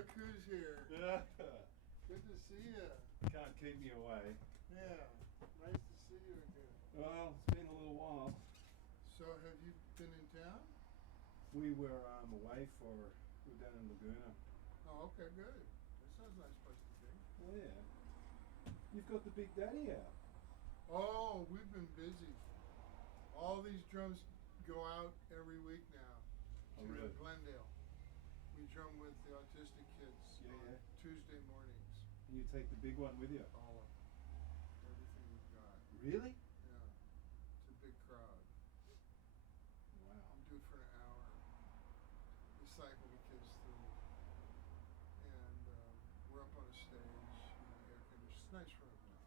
look who's here. Yeah. Good to see you. Can't keep me away. Yeah, nice to see you again. Well, it's been a little while. So have you been in town? We were away for, we were down in Laguna. Oh, okay, good. That sounds a nice place to be. Oh yeah. You've got the Big Daddy out. Oh, we've been busy. All these drums go out every week now Oh, to really? Glendale. We drum with the autistic kids Yeah, on yeah. Tuesday mornings. And you take the big one with you. All of everything we've got. Really? Yeah, it's a big crowd. Wow. We do it for an hour. We cycle the kids through, and we're up on a stage, air conditioned. It's a nice room now.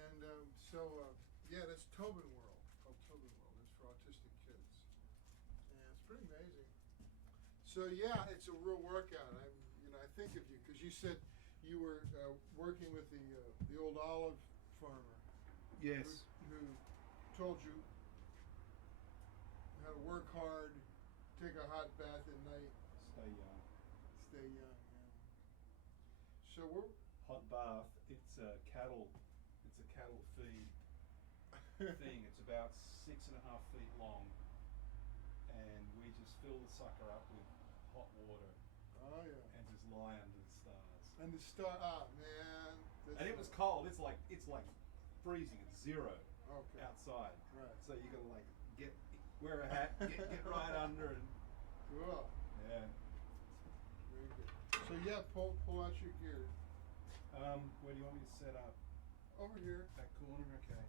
And yeah, that's Tobin World. Called Tobin World. It's for autistic kids, and it's pretty amazing. So yeah, it's a real workout. I think of you because you said you were working with the old olive farmer. Yes. Who told you how to work hard, take a hot bath at night, Stay young. stay young. Yeah. So we're Hot bath. It's a cattle feed thing. It's about 6.5 feet long, and we just fill the sucker up with hot water oh yeah. and just lie under the stars. And the star, ah man. And it was cold. It's like freezing. It's 0 Okay. outside. Right. So you gotta like wear a hat, get right under, and Cool. yeah. Very good. So yeah, pull out your gear. Where do you want me to set up? Over here. That corner, okay.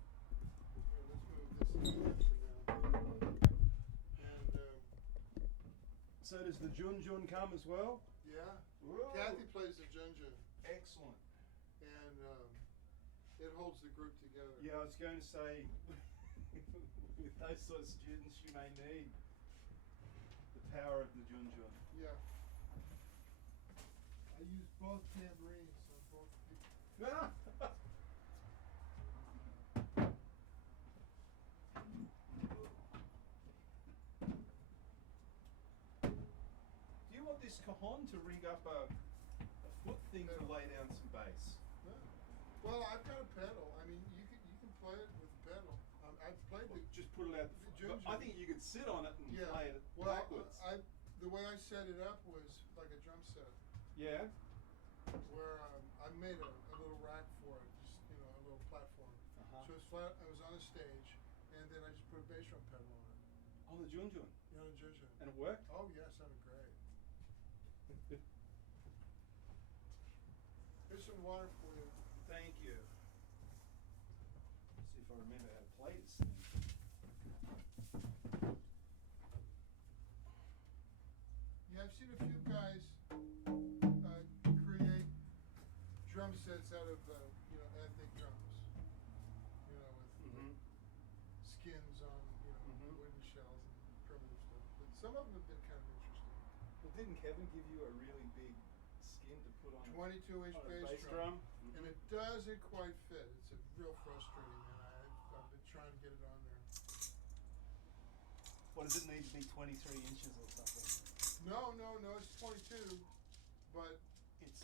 Here, let's move this aside for now. And So does the Jun come as well? yeah, Whoa. Kathy plays the junjun, Excellent. and it holds the group together. Yeah, I was going to say, with those sort of students, you may need the power of the Jun. Yeah. I use both tambourines on both people. Do you want this cajon to rig up a foot thing to lay down some bass? Yeah. Well, I've got a pedal. I mean, you can play it with a pedal. I've played Well, the just put it out. Jun. I think you could sit on it and Yeah. play it Well, backwards. the way I set it up was like a drum set, Yeah. where I made a little rack for it, just a little platform. Uh-huh. So it's flat. I was on a stage, and then I just put a bass drum pedal on it. On the Jun. You know, junjun. And it worked? Oh yeah, sounded great. Here's some water for you. Thank you. Let's see if I remember how to play this thing. Yeah, I've seen a few guys create drum sets out of ethnic drums. With Mm-hmm. skins on Mhm. wooden shells and primitive stuff. But some of them have been kind of interesting. Well, didn't Kevin give you a really big skin to put on 22-inch on a bass bass drum, drum? and it doesn't quite fit. It's a real frustrating, man. I've been trying to get it on there. What does it need to be, 23 inches or something? No, it's 22, but It's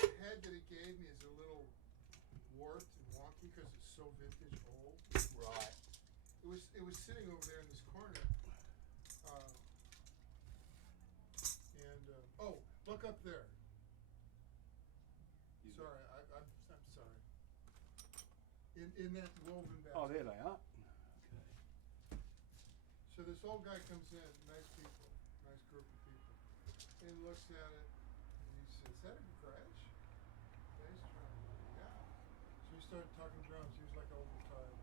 the head that it gave me is a little warped and wonky because it's so vintage old. right. It was sitting over there in this corner. Oh, look up there. Sorry, I'm sorry. In that woven basket. Oh, there they are. Okay. So this old guy comes in, nice people, nice group of people, and looks at it, and he says, "Is that a Gretsch bass drum?" Yeah. So we started talking drums. He was like an old retired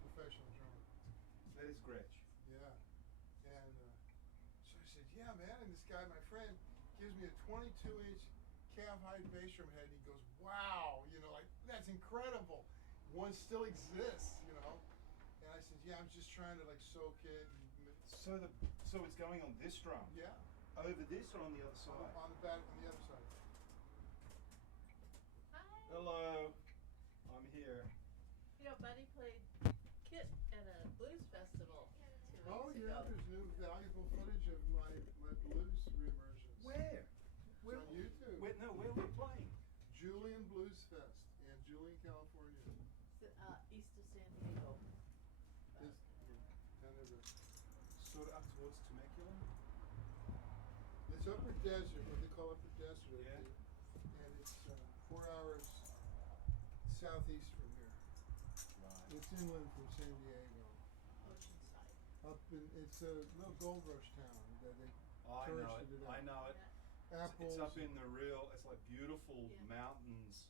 professional drummer. That is Gretsch. Yeah. And so I said, "Yeah, man." And this guy, my friend, gives me a 22-inch calf-height bass drum head, and he goes, "Wow, like that's incredible. One still exists, And I said, "Yeah, I'm just trying to soak it." So it's going on this drum? Yeah. Over this or on the other side? On the back, on the other side. Hi. Hello. I'm here. Buddy played kit at a blues festival 2 weeks Oh ago. Yeah, there's new valuable footage of my blues reimmersions. Where? It's Where? on YouTube. Where are we playing? Julian Blues Fest in Julian, California. East of San Diego. It's kind of the, Sort of up towards Temecula? it's upper desert, what they call upper desert. Yeah. And it's 4 hours southeast from here. Right. It's inland from San Diego. Oceanside. Up in, it's a little gold rush town that they I know it. touristed it I out. know it. Apples. It's up in the it's like beautiful Yeah. mountains.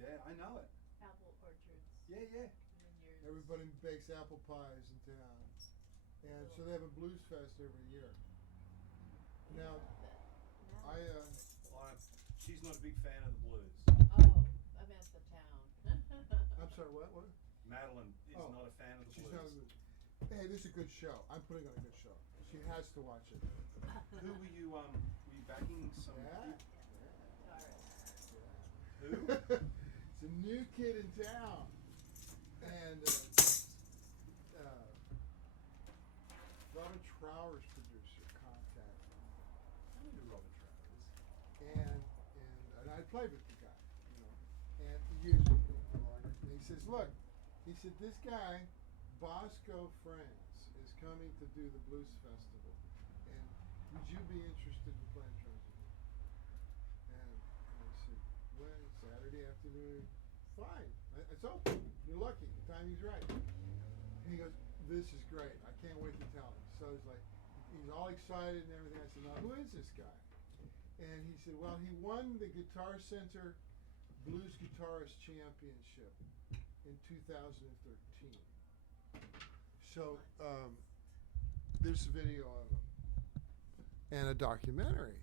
Yeah, I know it. Apple orchards. Yeah, yeah. Vineyards. Everybody bakes apple pies in town. And so they have a blues fest every year. Now, She's not a big fan of the blues. Oh, I meant the town. I'm sorry, what? Madeline is Oh, not a fan of the She's blues. not a good. Hey, this is a good show. I'm putting on a good show. She has to watch it. Who were you backing some Yeah. Who? It's a new kid in town. And Robin Trower's producer contacted me. I know who Robin Trower is. And I played with the guy, and years ago. And he says, look, he said, this guy, Bosco France, is coming to do the blues festival, and would you be interested in playing drums with me? And I said, when? Saturday afternoon? Fine, it's open. You're lucky. The timing's right. And he goes, this is great. I can't wait to tell him. So he's like, he's all excited and everything. I said, now who is this guy? And he said, well, he won the Guitar Center Blues Guitarist Championship in 2013. So there's a video of him and a documentary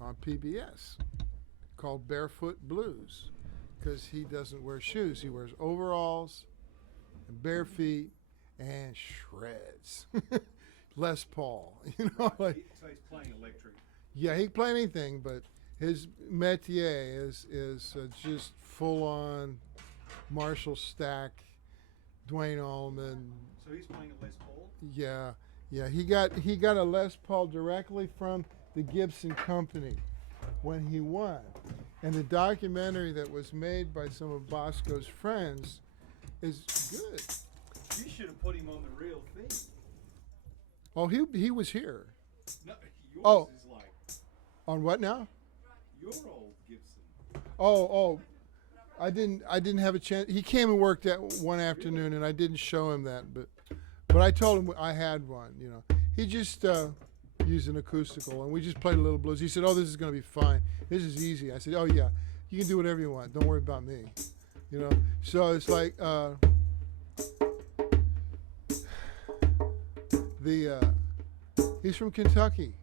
on PBS called Barefoot Blues, because he doesn't wear shoes. He wears overalls and bare feet and shreds. Les Paul, like. So he's playing electric. Yeah, he can play anything, but his métier is just full on Marshall Stack, Dwayne Allman. So he's playing a Les Paul? Yeah. He got a Les Paul directly from the Gibson Company when he won. And the documentary that was made by some of Bosco's friends is good. You should have put him on the real thing. Oh, he was here. No, yours Oh. is like On what now? your old Gibson. Oh, I didn't have a chance. He came and worked at one afternoon, and I didn't show him that, but I told him I had one. He just used an acoustical, and we just played a little blues. He said, "Oh, this is going to be fine. This is easy." I said, "Oh yeah, you can do whatever you want. Don't worry about me." So it's like he's from Kentucky.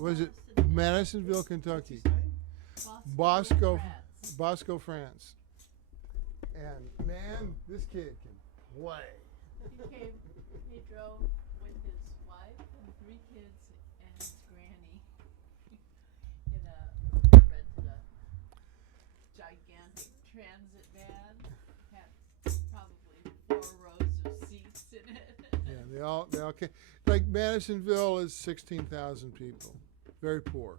Was it Madisonville, Kentucky? Bosco, Bosco, France. And man, this kid can play. He drove with his wife and 3 kids and his granny rented a gigantic transit van, had probably 4 rows of seats in it. Yeah, they all came. Like Madisonville is 16,000 people, very poor,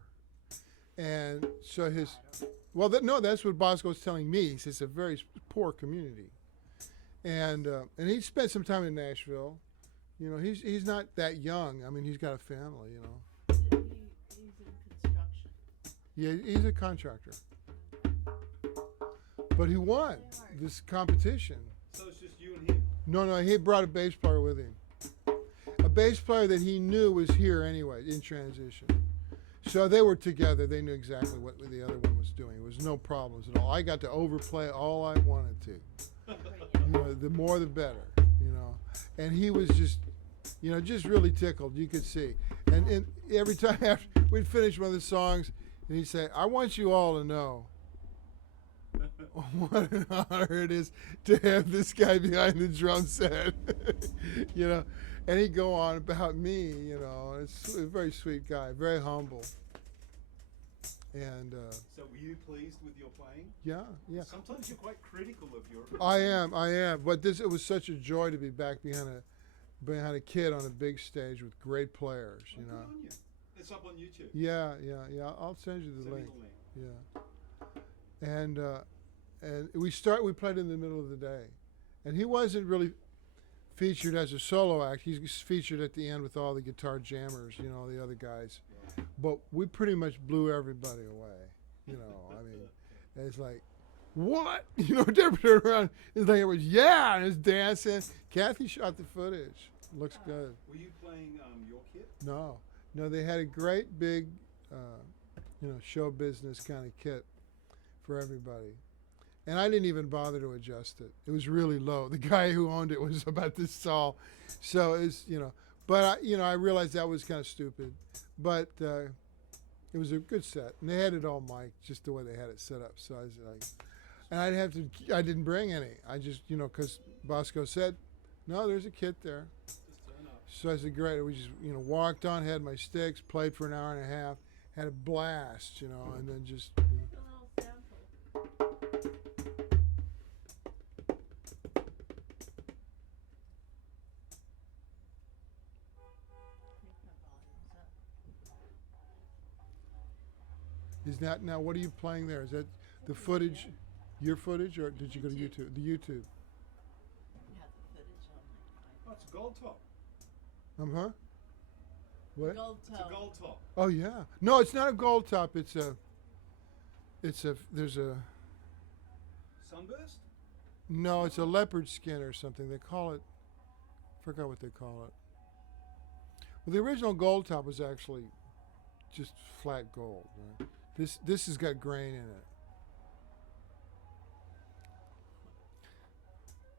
and so that's what Bosco was telling me. He says it's a very poor community, and he spent some time in Nashville. He's not that young. I mean, he's got a family. He's in construction. Yeah, he's a contractor, but he won this competition. So it's just you and him? No, he brought a bass player with him. A bass player that he knew was here anyway, in transition. So they were together. They knew exactly what the other one was doing. There was no problems at all. I got to overplay all I wanted to. The more the better, And he was just really tickled. You could see. And every time after we'd finish one of the songs, and he'd say, "I want you all to know what an honor it is to have this guy behind the drum set." And he'd go on about me, It's a very sweet guy, very humble. And So were you pleased with your playing? yeah. Sometimes you're quite critical of your. I am. But it was such a joy to be back behind behind a kid on a big stage with great players. Oh, You good know. on you. It's up on YouTube. Yeah. I'll send you the Send me link. the link. Yeah. And we played in the middle of the day, and he wasn't really featured as a solo act. He's featured at the end with all the guitar jammers, you know, the other guys. Yeah. But we pretty much blew everybody away. You know, I mean, it's like, what? You know, Deborah turned around. It's like it was, yeah, and it's dancing. Kathy shot the footage. Looks good. Were you playing your kit? No, they had a great big, you know, show business kind of kit for everybody. And I didn't even bother to adjust it. It was really low. The guy who owned it was about this tall. So it's, you know, but I realized that was kind of stupid. But it was a good set. And they had it all mic'd, just the way they had it set up. So I was like, and I didn't bring any. I just, you know, because Bosco said, no, there's a kit there. Just turn up. So I said, great. We just, you know, walked on, had my sticks, played for an hour and a half, had a blast, you know, and then just. You know. A little sample. Is that now? What are you playing there? Is that the footage, your footage, or did you go to YouTube? The YouTube. We have the footage on Oh, it's a gold top. Huh? What? Gold It's toe. a gold top. Oh yeah. No, it's not a gold top. It's a. There's a. Sunburst? No, it's a leopard skin or something. They call it. Forgot what they call it. Well, the original gold top was actually just flat gold. Right? This has got grain in it.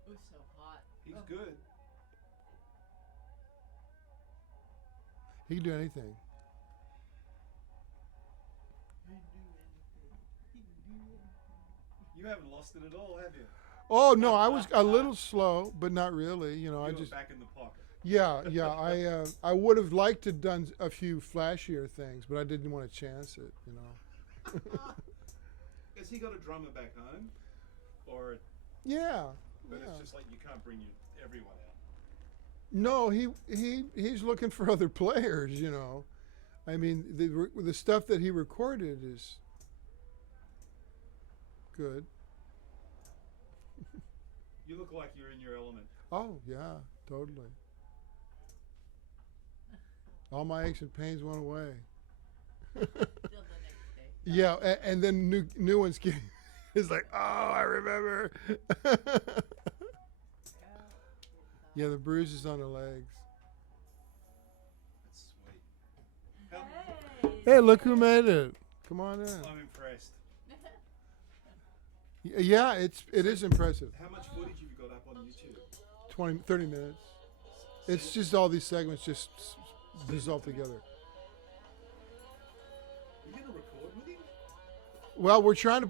It was so hot. He's Oh. good. He can do anything. He can do anything. He can do anything. You haven't lost it at all, have you? Oh no, I was a little slow, but not really. You know, You I were just. back in the pocket. Yeah. I would have liked to done a few flashier things, but I didn't want to chance it. You know. Has he got a drummer back home? Or Yeah. but yeah. it's just like you can't bring everyone out. No, he's looking for other players. You know, I mean the stuff that he recorded is good. You look like you're in your element. Oh yeah, totally. All my aches and pains went away. Till the next day. Yeah, and then new ones came. It's like, oh, I remember. Yeah, the bruises on the legs. That's sweet. Hey, look who made it. Come on in. I'm impressed. Yeah, it is impressive. How much footage have you got up on YouTube? 20, 30 minutes. It's just all these segments just dissolve together. Are you gonna record with him? Well, we're trying to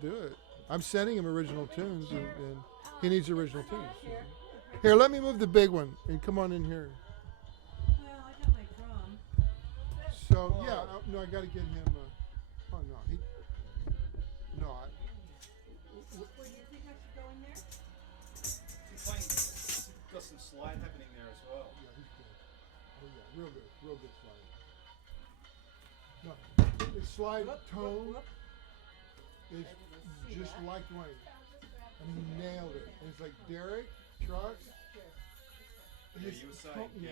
do it. I'm sending him original tunes, and he needs original tunes. Here, let me move the big one, and come on in here. Well, I got my drum. So, yeah, no, I got to get him, oh, no, no, What do you think I should go in there? He's playing. Got some slide happening there as well. yeah, he's good. Oh, yeah, real good slide. No, his slide tone is just like Wayne. I mean, he nailed it. And it's like Derek, Truck. Yeah, you were saying. Yeah.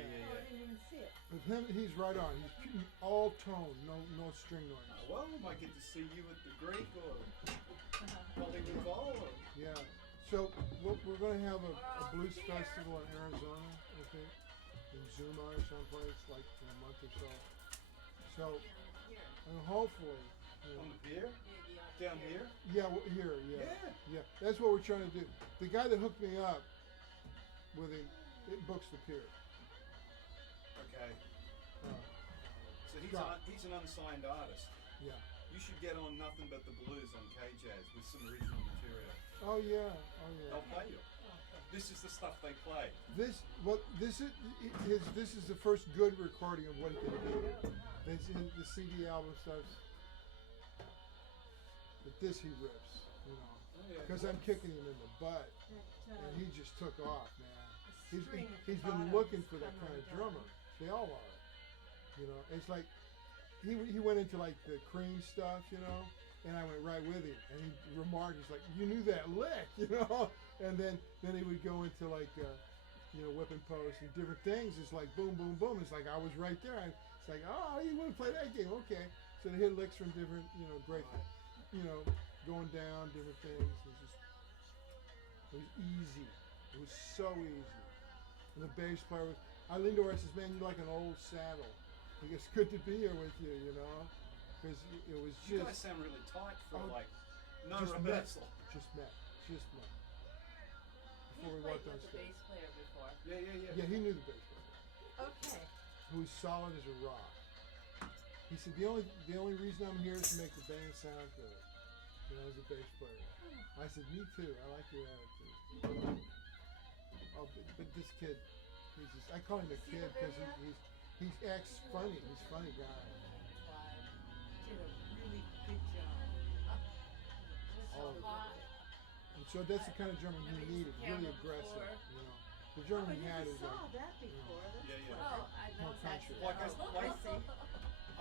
With him, he's right on. He's all tone, no string noise. Well, we might get to see you at the Greek or Hollywood Bowl. Or Yeah. So we're going to have a blues festival in Arizona, I think, in Zuma or someplace, like in a month or so. So, and hopefully, you know, on the pier? Down here? yeah, yeah, that's what we're trying to do. The guy that hooked me up with him, it books the pier. Okay. Uh, So Scott. he's an unsigned artist. yeah. You should get on Nothing But the Blues on K-Jazz with some original material. Oh yeah. They'll play you. This is the stuff they play. This is the first good recording of what he can do. It's in the CD album stuff. But this he rips, you know, because I'm kicking him in the butt, and he just took off, man. he's string at the been bottom looking is for that hung kind on of down. drummer. They all are. You know, it's like he went into like the Cream stuff, you know, and I went right with him, and he remarked, he's like, you knew that lick, you know, and then he would go into like you know, whipping posts and different things. It's like boom, boom, boom. It's like I was right there. It's like, oh, you want to play that game? Okay. So they hit licks from different, you know, great, you know, going down different things. It was easy. It was so easy. And the bass player was. I leaned over and says, "Man, you're like an old saddle. Like, it's good to be here with you, you know, because it was You just guys sound really tight for Oh, like no just met, rehearsal. just met. Before we You've played walked on with the stage. bass player before. Yeah. Yeah, he knew the bass player. Okay. Who was solid as a rock. He said the only reason I'm here is to make the band sound good. You know, as a bass player. I said, me too. I like your attitude. Oh, but this kid, he's just, I call him a See kid the because video? he acts funny. He's a funny guy. Clive. Did a really good job. Just All a of it. lot. And so that's the kind of German he needed. Really Camera aggressive. before. You know, the Oh, German I he had never is saw like, that before. That's Yeah, yeah. clever. Oh, I know More it's country. Like I- accidental. like-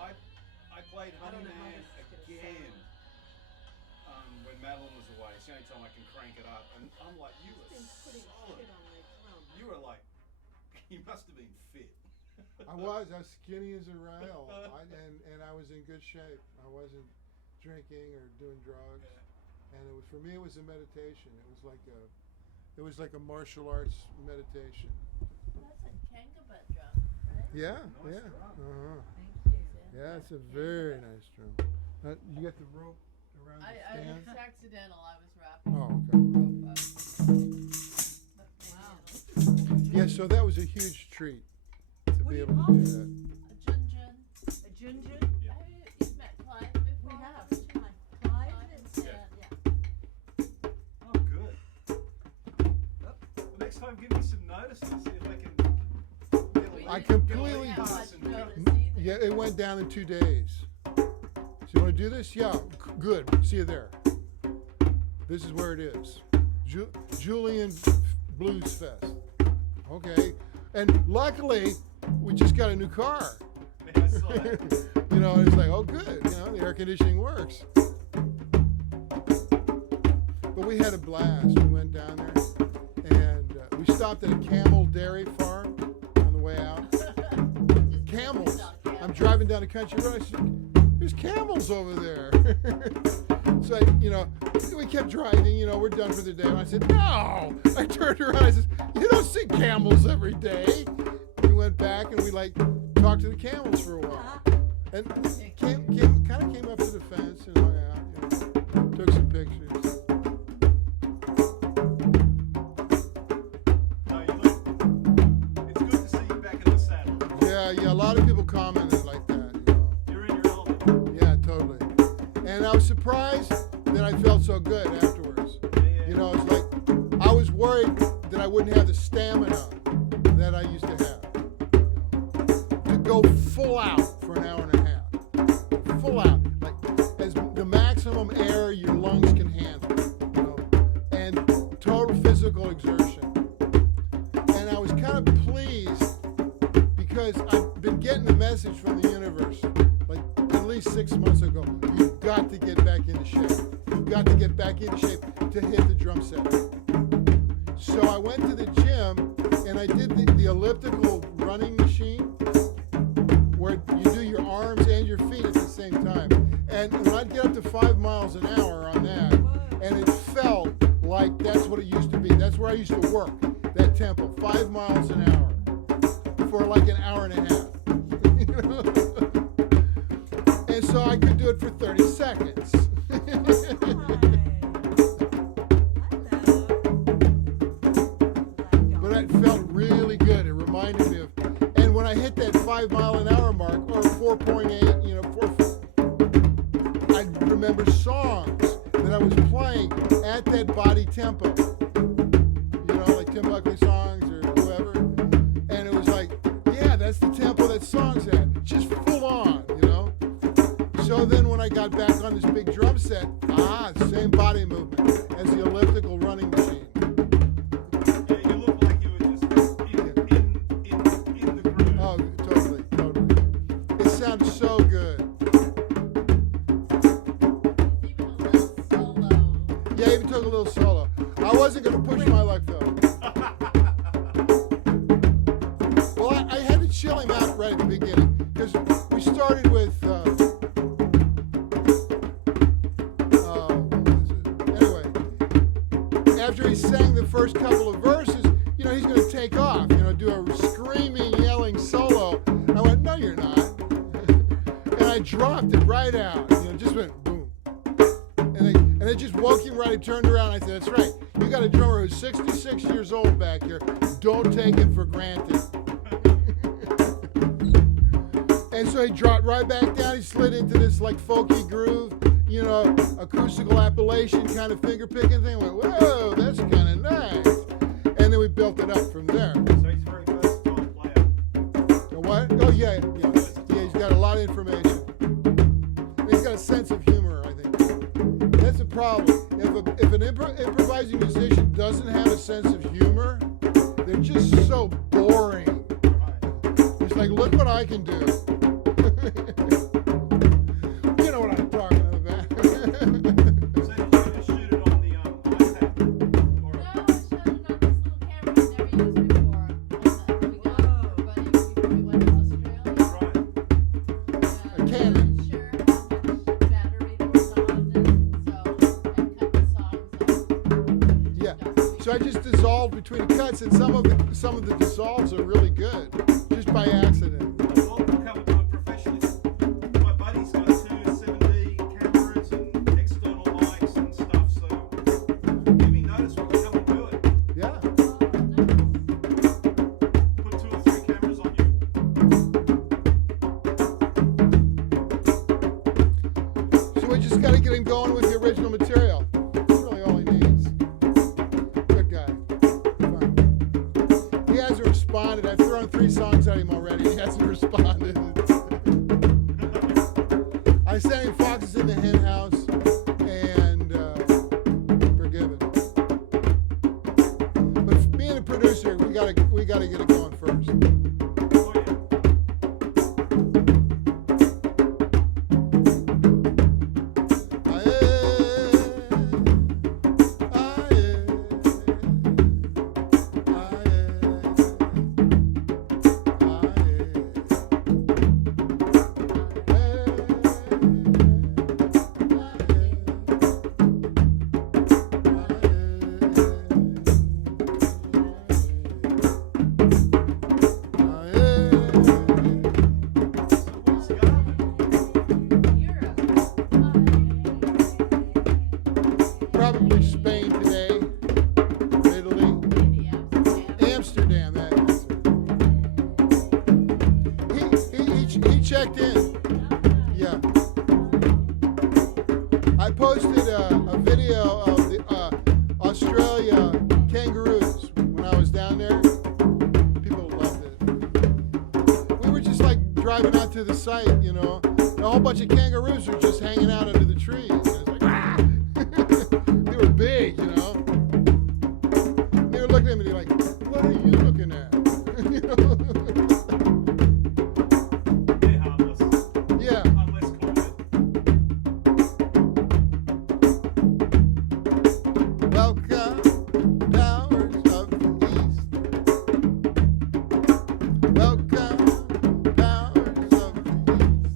I see. I played I don't know how Honeyman this is gonna again sound. when Madeline was away. It's the only time I can crank it up, and I'm like, you were Been putting solid. shit on my drum. You were like, you must have been fit. I was skinny as a rail, and I was in good shape. I wasn't drinking or doing drugs, Yeah. and it was for me. It was a meditation. It was like a martial arts meditation. That's a Kangaba drum, right? Yeah, Nice yeah, drum. Thank you. yeah. It's a very nice drum. You got the rope around the stand. It's accidental. I was wrapping Oh, the okay. rope up. But maybe Wow. Yeah, so that was a huge treat to What be do you able to call do it? that. A junjun. A junjun? Yeah. You've met Clive before? We have. haven't you? Clive and Yeah. yeah. Oh, good. Well, next time, give me some notice to see if I can. We I didn't completely- really have much pass and notice go. either. Yeah, it went down in 2 days. So you want to do this? Yeah, good. See you there. This is where it is. Julian Blues Fest. Okay. And luckily, we just got a new car. Yeah, I saw that. You know, and it's like, oh, good. You know, the air conditioning works. But we had a blast. We went down there, and we stopped at a camel dairy farm on the way out. Camels. I'm driving down the country road. I said, there's camels over there. So, you know, we kept driving. You know, we're done for the day. And I said, no. I turned around. I said, you don't see camels every day. We went back and we like talked to the camels for a while. And kind of came up to the fence and hung out. You know, took some pictures. No, you look. It's good to see you back in the saddle. Yeah. A lot of people commented like that. You know. You're in your element. Yeah, totally. And I was surprised that I felt so good afterwards. Yeah. You know, it's like I was worried that I wouldn't have the stamina that I used to have. To go full out for an hour and a half. Full out. Like as the maximum air your lungs can handle. You know, and total physical exertion. And I was kind of pleased because I've been getting the message from the universe like at least 6 months ago. You've got to get back into shape. You've got to get back into shape to hit the drum set. So I went to the gym and I did the elliptical running machine where you do your arms and your feet at the same time. And I'd get up to 5 miles an hour on that. And it felt like that's what it used to be. That's where I used to work, that tempo, 5 miles an hour for like an hour and a half. And so I could do it for 30 seconds. But it felt really good. It reminded me of, and when I hit that 5 mile an hour mark, or 4.8, you know, 4, I remember songs that I was playing at that body tempo. You know, like Tim Buckley songs or whoever. And it was like, yeah, that's the tempo that song's at. Just full on, you know? So then when I got back on this big drum set, same body movement as the elliptical running machine. Yeah, you look like you were just so good. Even a little solo. Yeah, I even took a little solo. I wasn't going to push my luck though. Well, I had to chill him out right at the beginning because we started with. After he sang the first couple of verses, you know, he's going to take off, you know, do a screaming, yelling solo. I went, no, you're not. And I dropped it right out, you know, just went boom. And it just woke him right. He turned around. I said, that's right. You got a drummer who's 66 years old back here. Don't take it for granted. And so he dropped right back down. He slid into this like folky groove, you know, acoustical Appalachian kind of finger picking thing. I went, whoa, that's kind of nice. And then we built it up from there. So he's a very versatile player. A what? Oh yeah. He's got a lot of information. And he's got a sense of humor, I think. That's a problem. If an improvising musician doesn't have a sense of humor, they're just so boring. It's like, look what I can do. You know what I'm talking about. So you're going to shoot it on the iPad? Or No, I shot it on this little camera we never used before. We got it for buddy before we went to Australia. right. A Canon. I'm not sure how much battery there was on it, so I cut the songs off. Yeah. So I just dissolved between the cuts, and some of the dissolves are really good, just by accident. Well, we'll come and do it professionally. My buddy's got 2 7D cameras and external mics and stuff, so give me notice, we can come and do it. Yeah. Put 2 or 3 cameras on you. So we just got to get him going with the original material. That's really all he needs. Good guy. Fun. He hasn't responded. I've thrown 3 songs at him already. He hasn't responded. I sent him Foxes in the Hen House and Forgiven. But being a producer, we gotta get it going first. Oh, yeah. Probably Spain today, Italy, Amsterdam. That is. He checked in. Yeah. I posted a video of the Australia kangaroos when I was down there. People loved it. We were just like driving out to the site, you know. A whole bunch of kangaroos were just hanging out under the trees. And I was like, ah! They were big, you know. They were looking at me, they're like, what are you looking at? You know? They're harmless. Yeah. Unless cornered. Welcome, powers of the east. Welcome, powers of the east.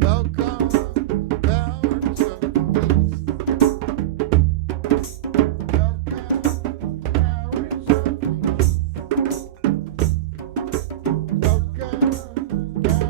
Welcome, powers of the east. Welcome, powers of the east. Welcome, powers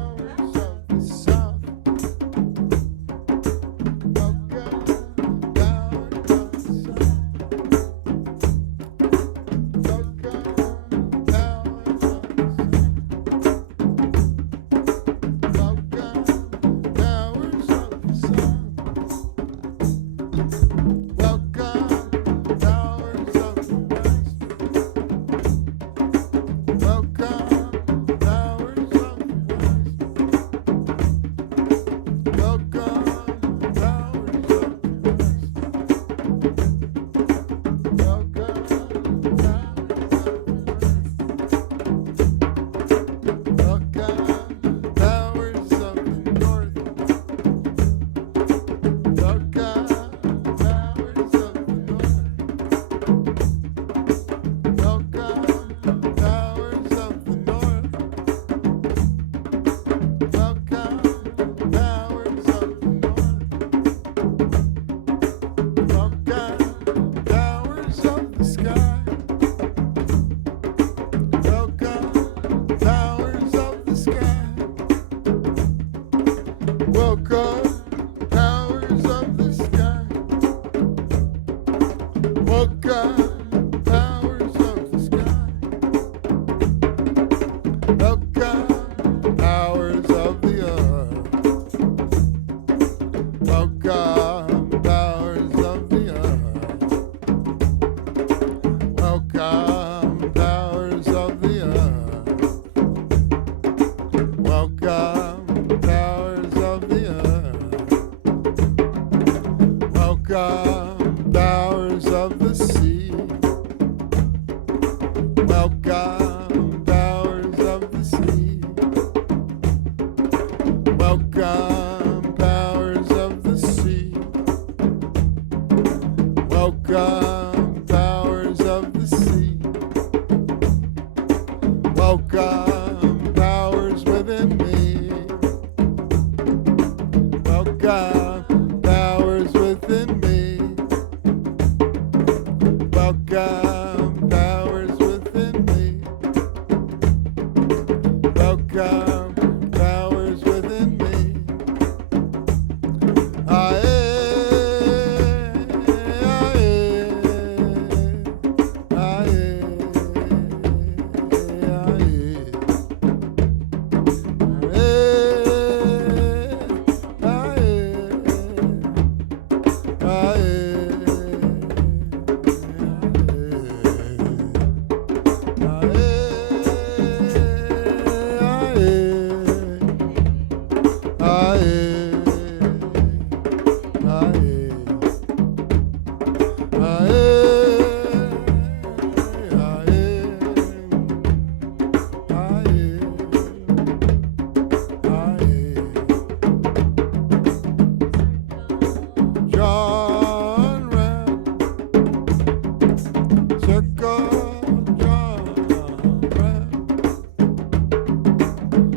of the sea. Welcome, powers of the sea. Welcome, powers of the sea. Welcome, powers within me. Welcome, powers within me. Welcome, powers within me. Welcome, powers within me. Aye, aye, aye, John ran, circle, John ran,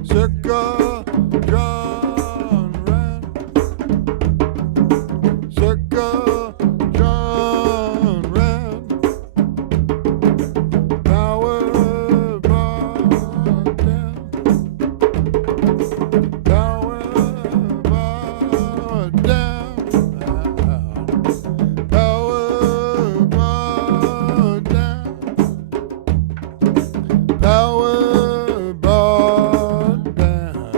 circle, John ran, circle, John ran, power brought down, power brought down. Power brought down. Power brought down.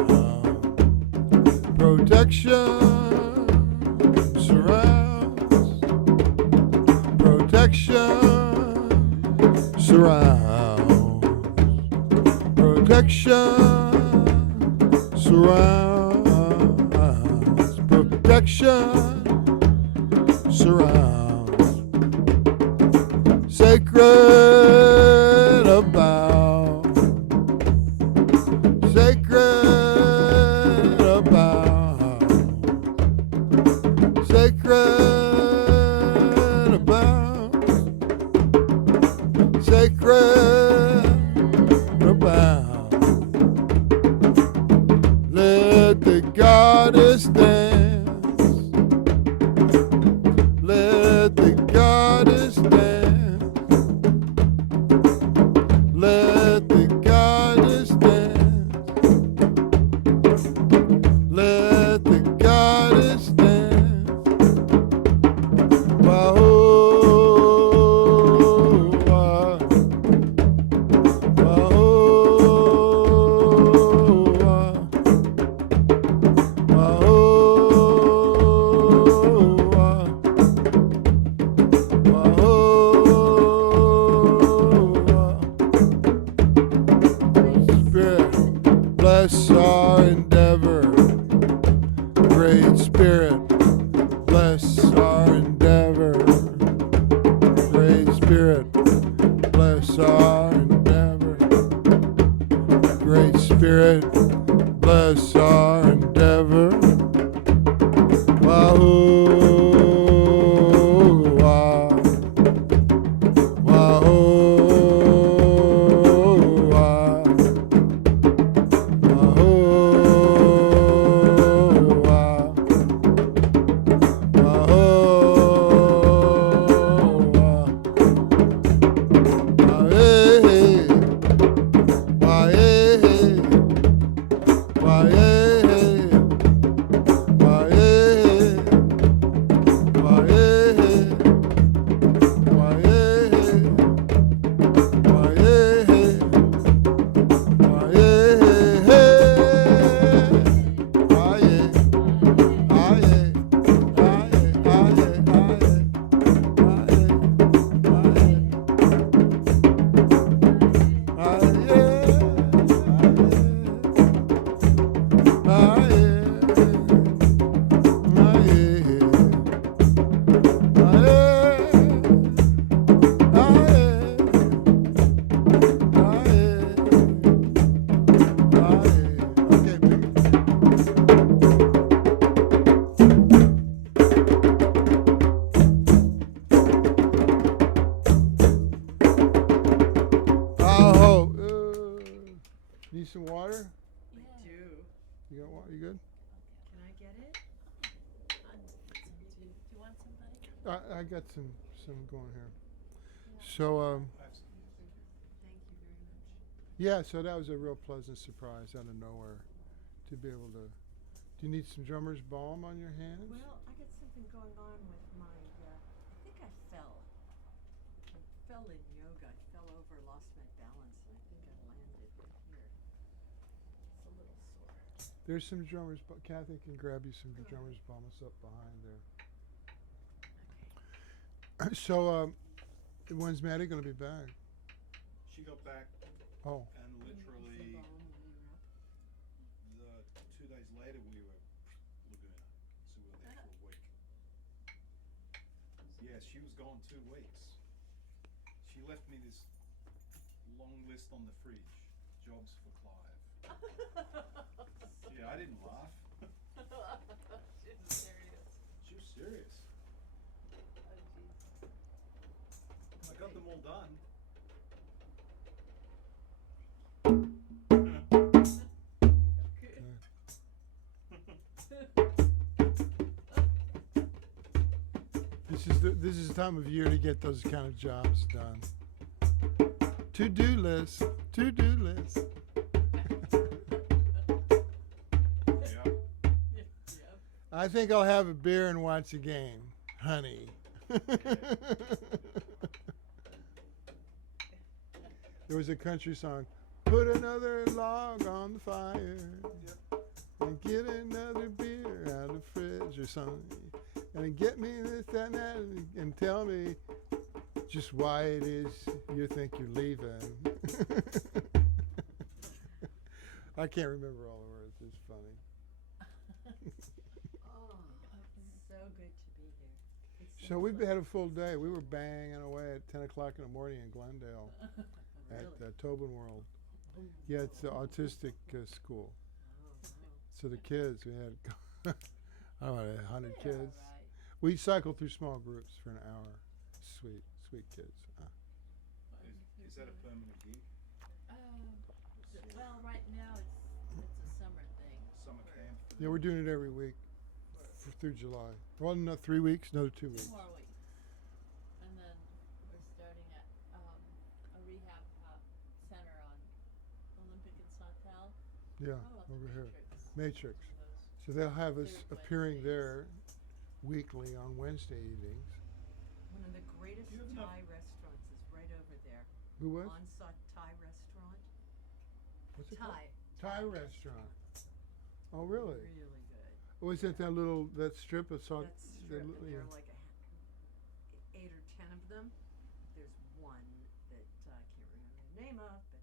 Protection surrounds. Protection surrounds. Protection surrounds. Protection surrounds. Sacred abound. Sacred abound. Sacred abound. Sacred abound. Let the goddess dance. Let the goddess dance. Let the goddess dance. Let the goddess dance. Wow, wow, wow, wow, Spirit, bless our endeavor. Great Spirit, bless our endeavor. Great Spirit, bless our endeavor. Great Spirit, bless our endeavor. Wow, wow, wow, wow, wow, wow, wow, hey, why, hey, why, hey. water? Yeah. I do. You got water? You good? Can I get it? Do you want somebody? I got some going here. Yeah. So I have some. Thank you. Thank you very much. yeah, so that was a real pleasant surprise out of nowhere to be able to. Do you need some drummer's balm on your hands? Well, I got something going on with my, I think I fell. I fell in yoga. I fell over, lost my balance, and I think I landed right here. It's a little sore. There's some drummer's. Kathy can grab you some Good. drummer's balm. It's up behind there. Okay. So when's Maddie gonna be back? She got back Oh, and Can you give me literally some balm while you're up? the 2 days later we were Laguna, so we were there for a week. Yeah, she was gone 2 weeks. She left me this long list on the fridge, jobs for Clive. Yeah, I didn't laugh. She's serious. She was serious. Oh, jeez. I got them all done. this is the time of year to get those kind of jobs done. To-do list. To-do list. Yeah. Yep. I think I'll have a beer and watch a game, honey. There was a country song. Put another log on the fire. Yep. And get another beer out of the fridge or something. And get me this, that, and that, and tell me just why it is you think you're leaving. I can't remember all the words. It's funny. Oh, it's so good to be here. It's So we've fun. had a full day. We were banging away at 10 o'clock in the morning in Glendale at Really? Tobin World. Boom, Yeah, it's the boom. autistic school. Oh, wow. So the kids, we had, I don't know, 100 They're kids. all right. We cycled through small groups for an hour. Sweet, sweet kids. Is that a permanent gig? Well, right now it's a summer thing. Summer camp? Yeah, we're doing it every week through July. Well, no, 3 weeks, another 2 2 weeks. more weeks. And then we're starting at a rehab center on Olympic and Sawtell. Yeah, Oh, over here. Matrix. Matrix. So they'll have us Third appearing Wednesdays. there weekly on Wednesday evenings. One of the greatest You have enough- Thai restaurants is right over there. Who was? On-site Thai restaurant. What's it called? Thai. Thai restaurant. Oh, really? Really good. Was it that strip of salt? That strip, and there are like 8 or 10 of them. There's one that I can't remember the name of, but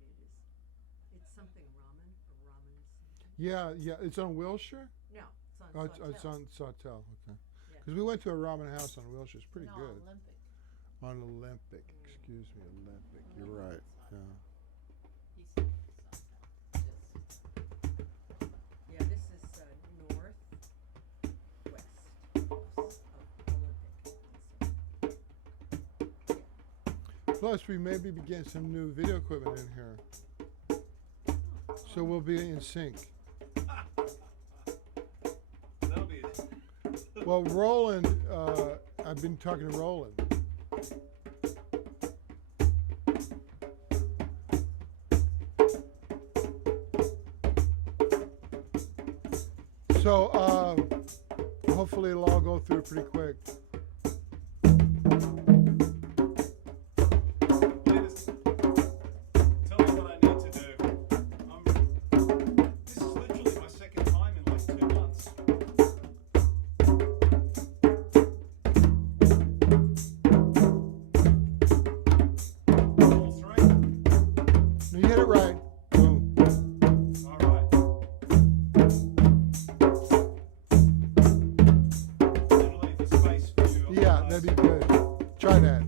it's something ramen or ramen something. Yeah, yeah. It's on Wilshire? No, it's on Oh, Sawtell. it's on Sawtell. Okay. Yeah. Because we went to a ramen house on Wilshire. It's pretty no, good. Olympic. On Olympic. Excuse me, Olympic. You're right. Yeah. He said Sawtell. Yeah, this is northwest of Olympic. Plus, we maybe begin some new video equipment in here. So we'll be in sync. That'll be it. Well, Roland, I've been talking to Roland. So hopefully it'll all go through pretty quick. Ladies, tell me what I need to do. This is literally my second time in like 2 months. All 3? No, you hit it right. Boom. All right. Then leave the space for you. Yeah, that'd be good. Try that.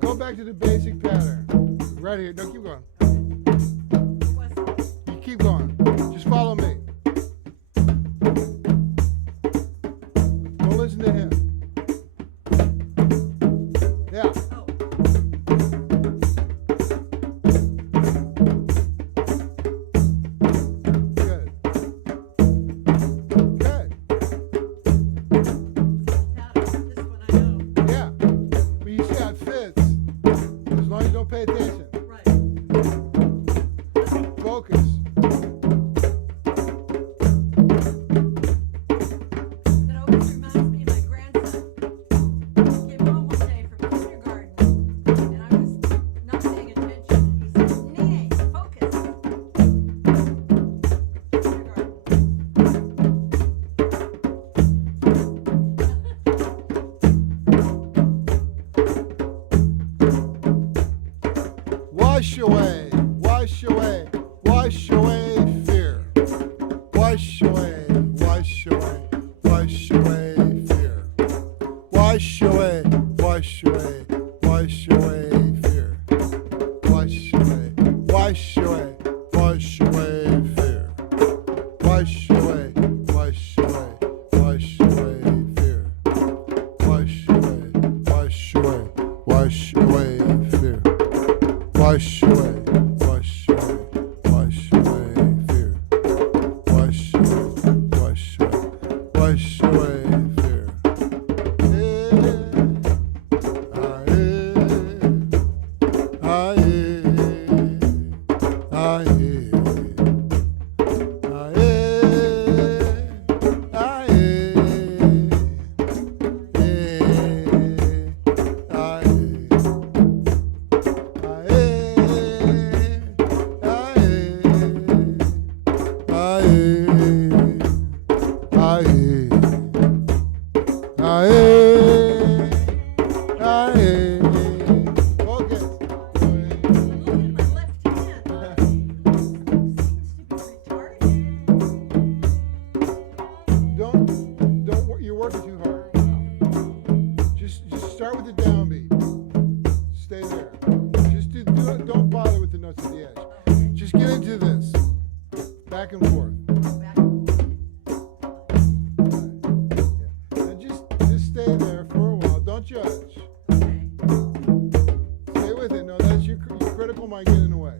Go back to the basic pattern. Right here. No, keep going. What was it? You keep going. Just follow me. Don't listen to him. Yeah. Oh, don't pay attention. Right. Focus. That always reminds me of my grandson. He came home one day from kindergarten, and I was not paying attention. And he said, "Nene, focus." Wash away, wash away, wash away fear. Wash away, wash away, wash away fear. Wash away, wash away, wash away fear. Wash away, wash away, wash away fear. Wash away, wash away, wash away fear. Wash away, wash away, wash away fear. Wash away, wash away, wash away fear. Wash away, wash away, wash away fear. Focus. Look at my left hand. Seems to be retarded. You're working too hard. Just start with the downbeat. Stay there. Just do it. Don't bother with the notes at the edge. Okay. Just get into this. Back and forth. Back and forth. And just stay there for a while. Don't judge. Okay. Stay with it. No, that's your critical mind getting in the way.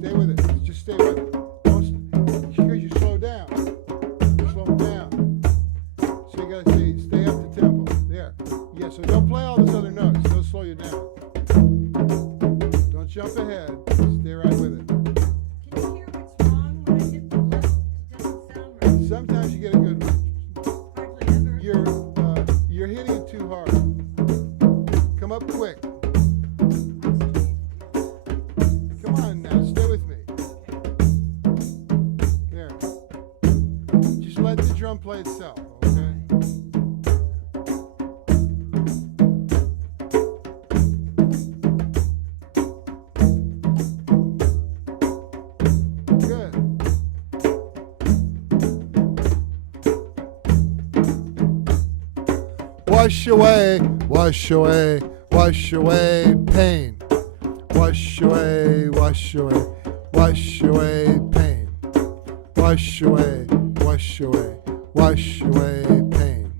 Stay with it. Just stay with it. Because you slow down. Slow down. So you gotta stay up the tempo. There. Yeah, so don't play all those other notes. They'll slow you down. Don't jump ahead. Stay right with it. Can you hear what's wrong when I hit the left? It doesn't sound right. Sometimes you get a good one. Hardly ever. You're hitting it too hard. Come up quick. Come on now, stay with me. There. Just let the drum play itself, okay? Good. Wash away, wash away, wash away pain. Wash away, wash away, wash away pain. Wash away, wash away, wash away pain.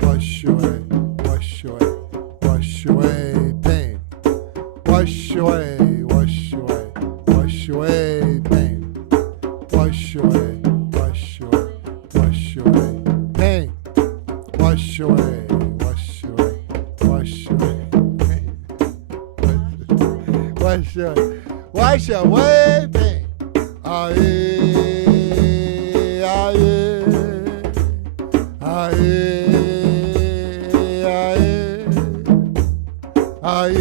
Wash away, wash away, wash away pain. Wash away, wash away, wash away pain. Wash away, wash away, wash away pain. Wash away, wash away, wash away pain. Wash away, wash away pain. Aye, aye, aye, aye, aye.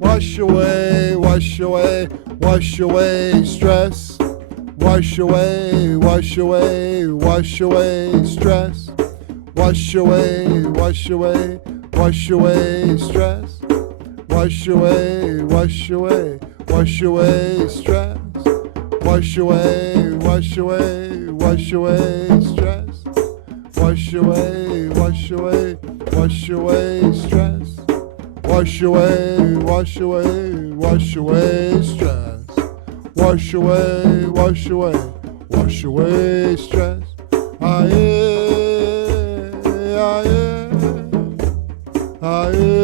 Wash away, wash away, wash away stress. Wash away, wash away, wash away stress. Wash away, wash away, wash away stress. Wash away, wash away, wash away stress. Wash away, wash away, wash away stress. Wash away, wash away, wash away stress. Wash away, wash away, wash away stress. Wash away, wash away, wash away stress. Aye, aye, aye.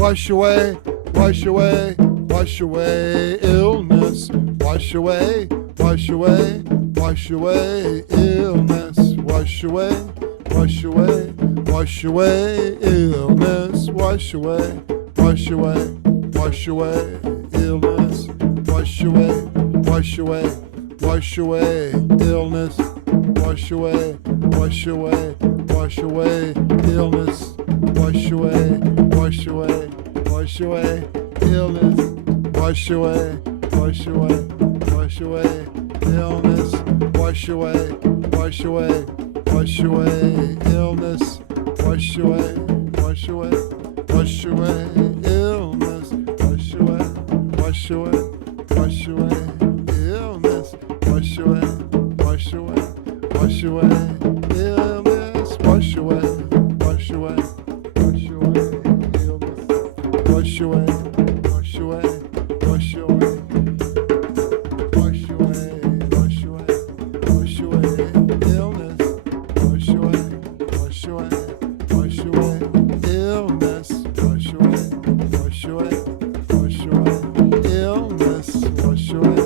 Wash away, wash away, wash away illness. Wash away, wash away, wash away illness. Wash away, wash away, wash away illness. Wash away, wash away, wash away illness. Wash away, wash away, wash away illness. Wash away, wash away, wash away illness. Wash away, wash away, wash away illness. Wash away, wash away, wash away illness. Wash away, wash away, wash away illness. Wash away, wash away, wash away illness. Wash away, wash away, wash away illness. Wash away, wash away, wash away illness. Wash away, wash away, wash away illness. Wash away, wash away, wash away. Wash away, wash away, wash away illness. Wash away, wash away, wash away illness. Wash away, wash away, wash away illness. Wash away,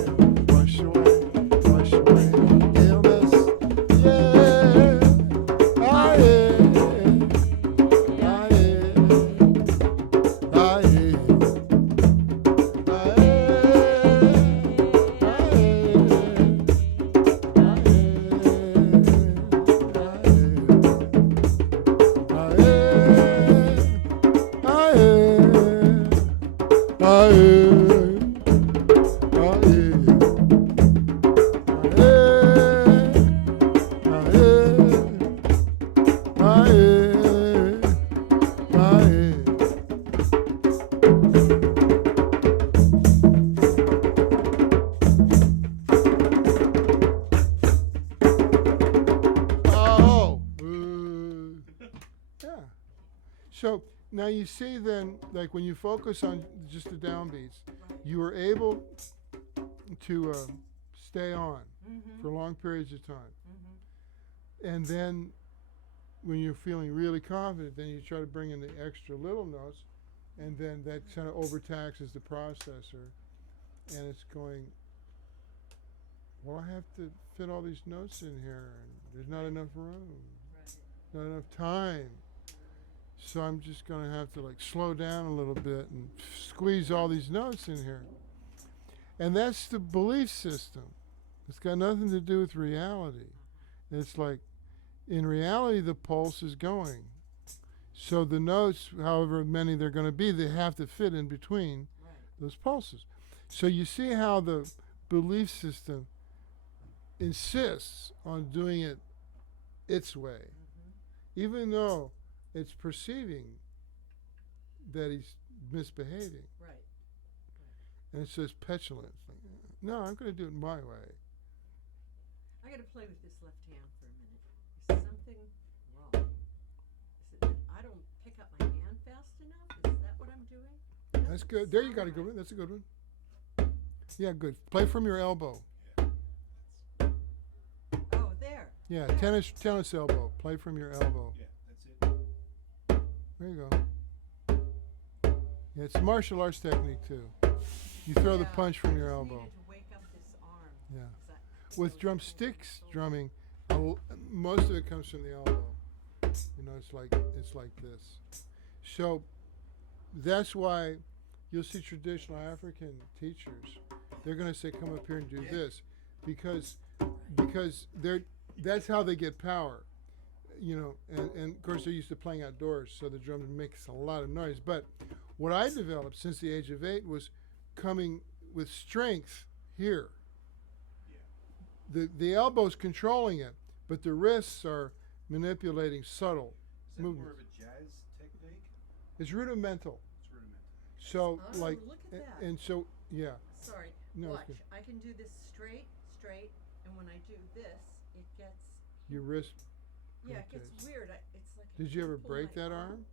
wash away, wash away illness. Yeah, I So now you see then, like when you focus on just the downbeats, you are able to stay on for long periods of time. And then when you're feeling really confident, then you try to bring in the extra little notes, and then that kind of overtaxes the processor, and it's going, well, I have to fit all these notes in here, and there's not enough room, not enough time. So I'm just going to have to like slow down a little bit and squeeze all these notes in here. And that's the belief system. It's got nothing to do with reality. It's like, in reality, the pulse is going. So the notes, however many they're going to be, they have to fit in between those pulses. So you see how the belief system insists on doing it its way, even though it's perceiving that he's misbehaving. Right. And it says petulant. It's like, no, I'm going to do it my way. I got to play with this left hand for a minute. Is something wrong? Is it that I don't pick up my hand fast enough? Is that what I'm doing? It That's doesn't good. There you sound got a good right. one. That's a good one. Yeah, good. Play from your elbow. Oh, there. Yeah, There. tennis elbow. Play from your elbow. Yeah, that's it. There you go. Yeah, it's a martial arts technique too. You throw the Yeah, punch from your I just elbow. needed to wake up this arm. Yeah. 'Cause With I was holding drumsticks my shoulder. drumming, most of it comes from the elbow. You know, it's like this. So that's why you'll see traditional African teachers. They're going to say, "Come up here and do Yeah. this," because that's how they get power. You know, and of course they're used to playing outdoors, so the drum makes a lot of noise. But what I developed since the age of 8 was coming with strength here. Yeah. The elbow's controlling it, but the wrists are manipulating subtle Is that movements. more of a jazz technique? It's rudimental. It's rudimental. So Oh, like, look at that. and so yeah. Sorry. No, it's Watch. good. I can do this straight, and when I do this, it gets. Your wrist. Yeah, it gets rotates. weird. It's like. I Did you can't ever pull break my that arm?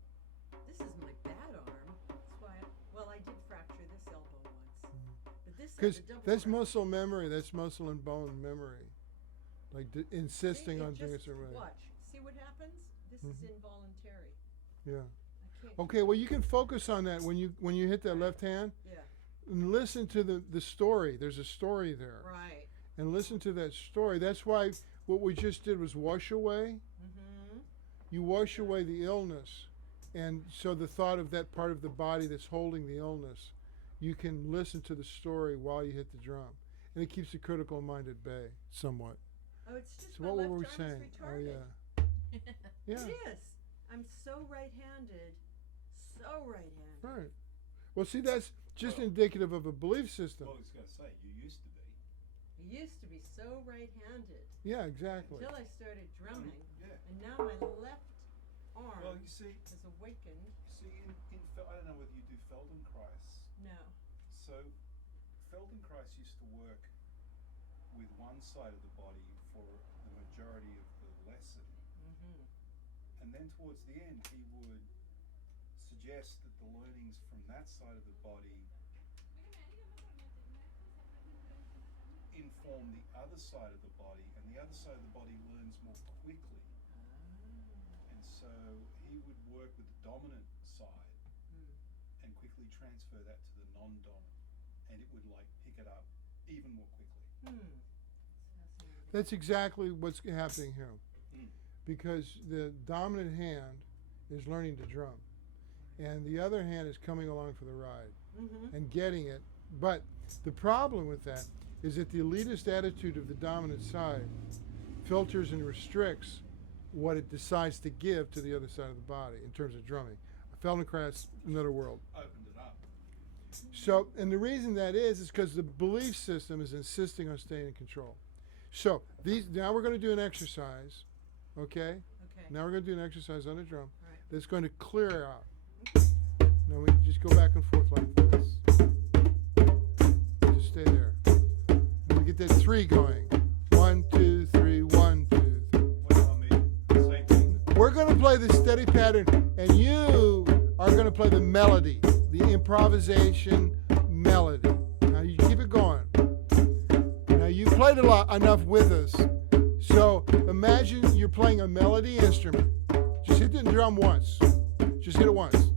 This is my bad arm. That's why. Well, I did fracture this elbow once, but this Because had a double that's fracture. muscle memory. That's muscle and bone memory. Like insisting See, on it doing it just, a certain way. Watch. See what happens? This is involuntary. Yeah. I can't. Okay. Well, you can focus on that when you hit that left hand Yeah. and listen to the story. There's a story there, Right. and listen to that story. That's why what we just did was wash away. Mm-hmm. You wash away the illness, and so the thought of that part of the body that's holding the illness, you can listen to the story while you hit the drum, and it keeps the critical mind at bay somewhat. Oh, it's just So my what left were we arm saying? is Oh retarded. yeah, yeah. It is. I'm so right-handed. So right-handed. Right. Well, see, that's just Well- indicative of a belief system. Well, I was going to say, you used to be. I used to be so right-handed Yeah, exactly. until I started drumming, Yeah. and now my left arm Well, you see, has awakened. I don't know whether you do Feldenkrais. No. So, Feldenkrais used to work with one side of the body for the majority of the lesson, Mm-hmm. and then towards the end, he would suggest that the learnings from that side of the body inform the other side of the body, and the other side of the body learns more quickly. And so he would work with the dominant side and quickly transfer that to the non-dominant, and it would like pick it up even more quickly. Fascinating. That's exactly what's happening here, Mm. because the dominant hand is learning to drum, and the other hand is coming along for the ride Mm-hmm. and getting it. But the problem with that is that the elitist attitude of the dominant side filters and restricts what it decides to give to the other side of the body in terms of drumming. Feldenkrais, another world. Opened it up. So, and the reason that is because the belief system is insisting on staying in control. So, now we're going to do an exercise, okay? Okay. Now we're going to do an exercise on the drum Right. that's going to clear out. Now we just go back and forth like this. Just stay there. And we get that 3 going. 1, 2, 3, 1, 2, 3. What do I mean? Same thing. We're going to play the steady pattern, and you are going to play the melody, the improvisation melody. Now you keep it going. Now you played enough with us, so imagine you're playing a melody instrument. Just hit the drum once. Just hit it once.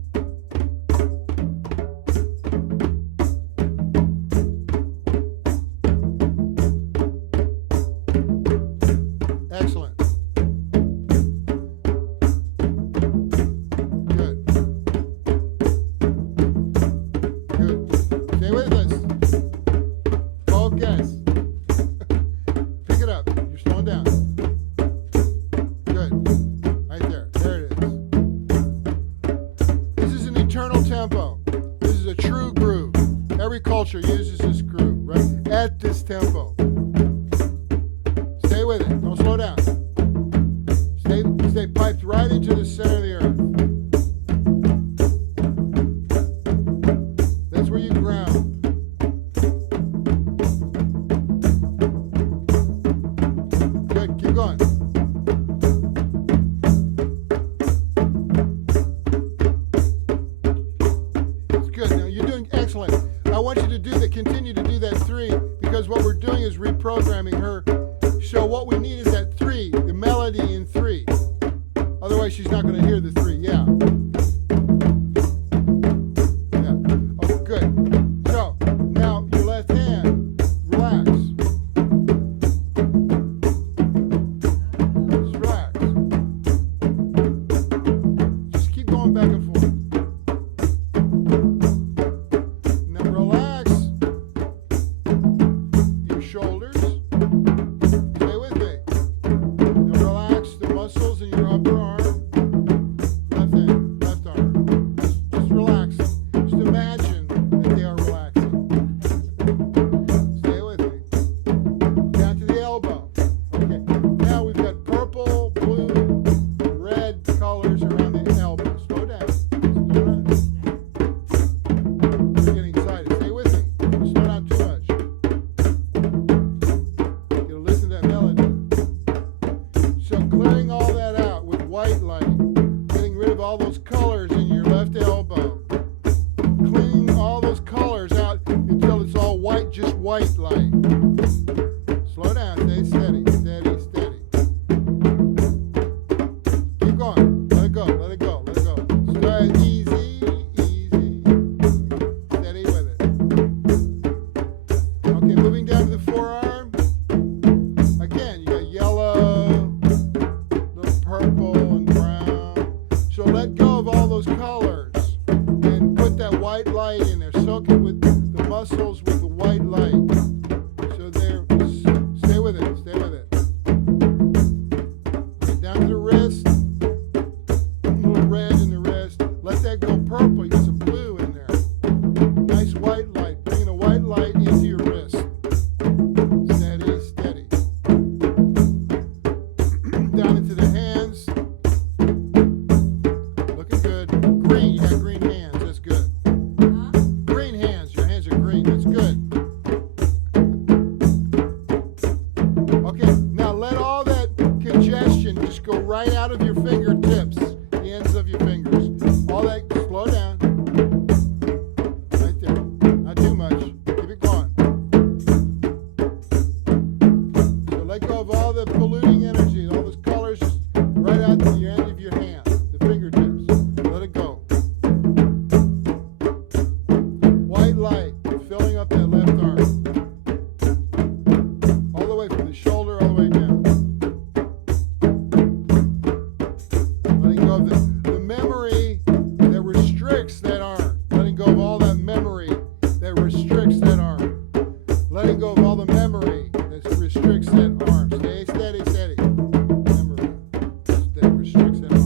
Excellent. Good. Good. Stay with us. Focus. Pick it up. You're slowing down. Good. Right there. There it is. at this tempo. Stay with it. Don't slow down. Stay piped right into the center of the earth. That's where you ground. Good. Keep going. That's good. Now you're doing excellent. I want you to continue to do that 3, because what we're doing is reprogramming her. So what we need is that 3, the melody in 3. Otherwise, she's not going to hear the 3. Yeah. Yeah. Oh, good. So now your left hand, relax. Just relax. Just keep going back and forth. Now relax your shoulders. Stay with me. Now relax the muscles in your upper arm. Left hand, left arm. Just relax. Just imagine that they are relaxing. Stay with me. Down to the elbow. Okay. Now we've got purple, blue, red colors around the elbow. Slow down. Slow down. You're getting excited. Stay with me. Don't slow down too much. You'll listen to that melody. So clearing all that out with white light, getting rid of all those colors in your left elbow, cleaning all those colors out until it's all white, just white light. Slow down, stay steady, steady, steady. Keep going. Let it go, let it go, let it go. Start easy, easy. Steady with it. Okay, moving down to the forearm. Again, you got yellow, little purple and brown. So let go of all those colors and put that white light in there. Soak it with the muscles with the white light. So there, stay with it, stay with it. Get down to the wrist, a little red in the wrist. Let that go purple. You got some blue in there. Nice white light. Bringing the white light into your wrist. Steady, steady. Down into the hands. Looking good. Green. You got green hands. That's good. Huh? Green hands. Your hands are green. That's good. Okay. Now let all that congestion just go right out of your fingertips. The ends of your fingers. All that. Slow down. Right there. Not too much. Keep it going. So let go of all the polluting energy, all those colors just right out to the end of your hand, the fingertips. Let it go. White light filling up that left arm. All the way from the shoulder all the way down. Letting go of the memory that restricts that arm. Letting go of all that memory that restricts that arm. Letting go of all the memory that restricts that arm. Stay steady, steady. Memory that restricts that arm.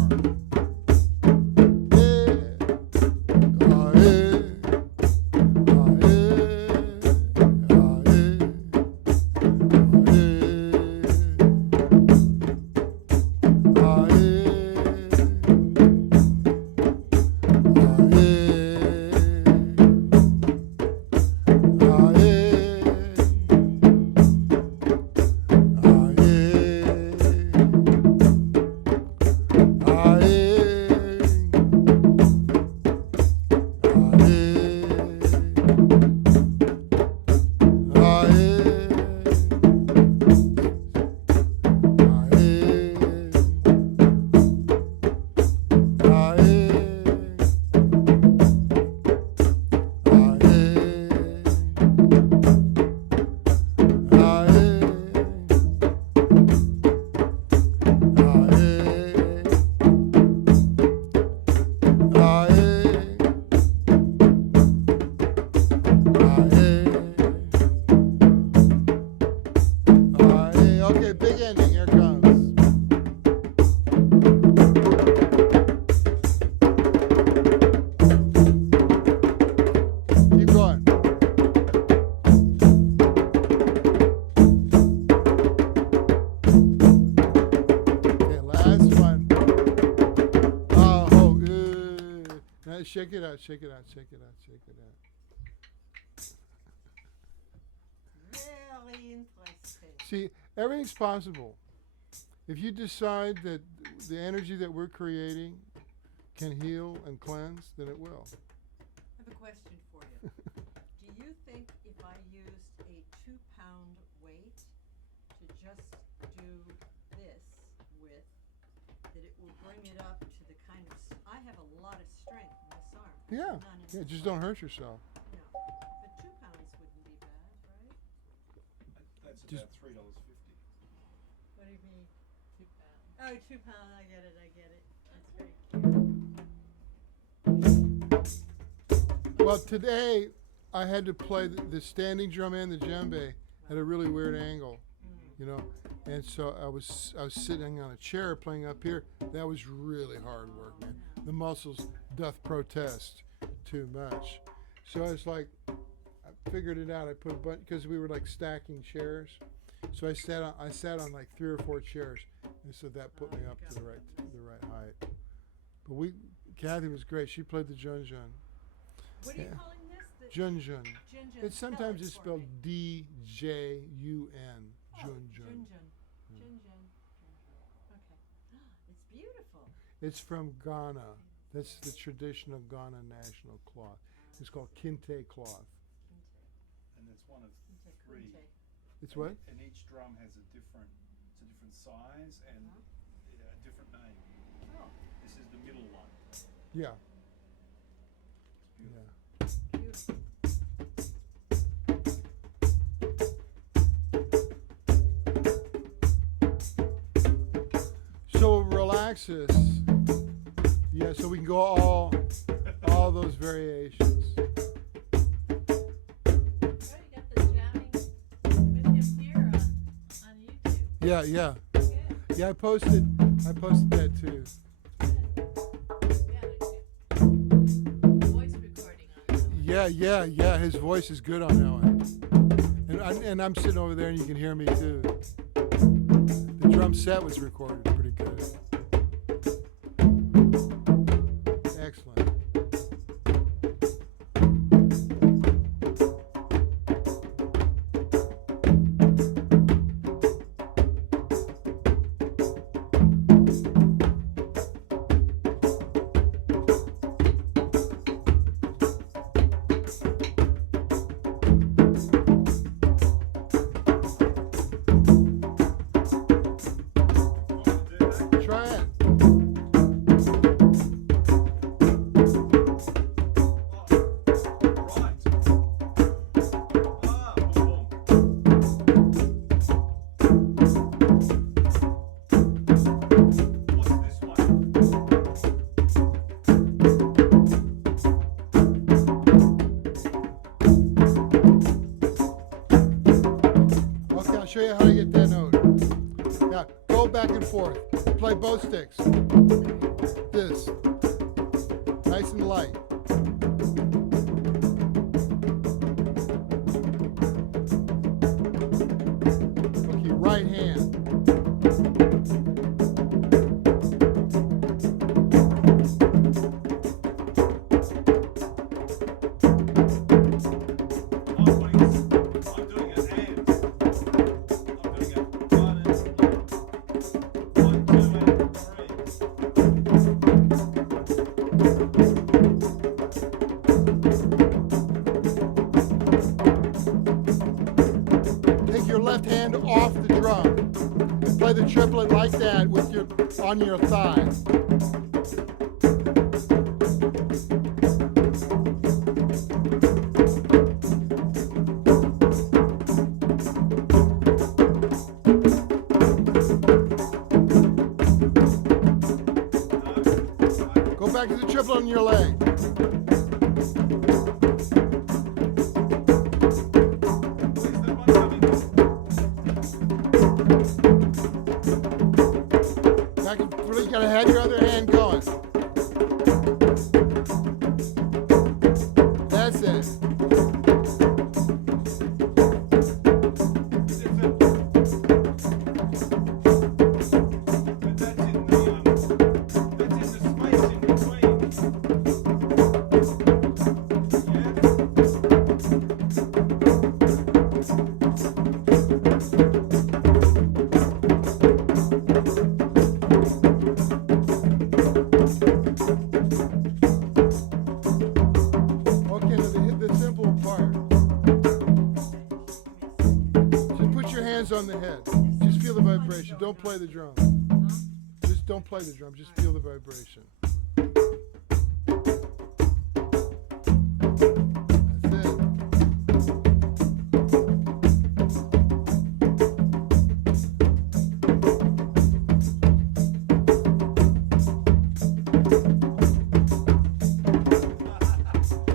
shake it out, shake it out, shake it out, shake it out. Very interesting. See, everything's possible. If you decide that the energy that we're creating can heal and cleanse, then it will. I have a question for you. Do you think if I used a 2-pound weight to just do this with, that it will bring it up to the kind of, I have a lot of strength in this arm. Yeah, None in yeah, this just arm. don't hurt yourself. No, but 2 pounds wouldn't be bad, right? That's Just- about $3.50. What do you mean? 2 pounds. Oh, 2 pounds, I get it. That's very cute. Well, today I had to play the standing drum and the djembe at a really weird angle, you know, and so I was sitting on a chair playing up here. That was really hard work, man. The muscles doth protest too much. So I was like, I figured it out. I put a bunch, because we were like stacking chairs. So I sat on like 3 or 4 chairs, and so that put me up to the right height. But Kathy was great. She played the junjun. What are you Yeah. calling this? The Junjun. Junjun. It's sometimes it's for spelled me. D-J-U-N. Oh, Junjun. Junjun. Okay. It's beautiful. It's from Ghana. That's the traditional Ghana national cloth. It's called kente cloth. And it's one of Kinte, 3. kinte. It's what? And each drum has a different size and a different name. Oh, This is the middle one. Yeah. It's beautiful. Yeah. beautiful. So relax this. Yeah, so we can go all those variations. Oh, you got the jamming with him here on YouTube. Yeah, yeah. Good. Yeah, I posted that too. Yeah, voice recording on that one. Yeah. His voice is good on that one. And I'm sitting over there and you can hear me too. The drum set was recorded pretty good. Excellent. Try it. Okay, I'll show you how to get that note. Yeah, go back and forth. Play both sticks. This. Nice and light. Okay, right hand. Take your left hand off the drum and play the triplet like that with on your thigh. Go back to the triplet on your leg. Back and forth. You gotta have your other hand going. That's it. hands on the head. Just feel the vibration. Don't play the drum. Just don't play the drum. Just feel the vibration.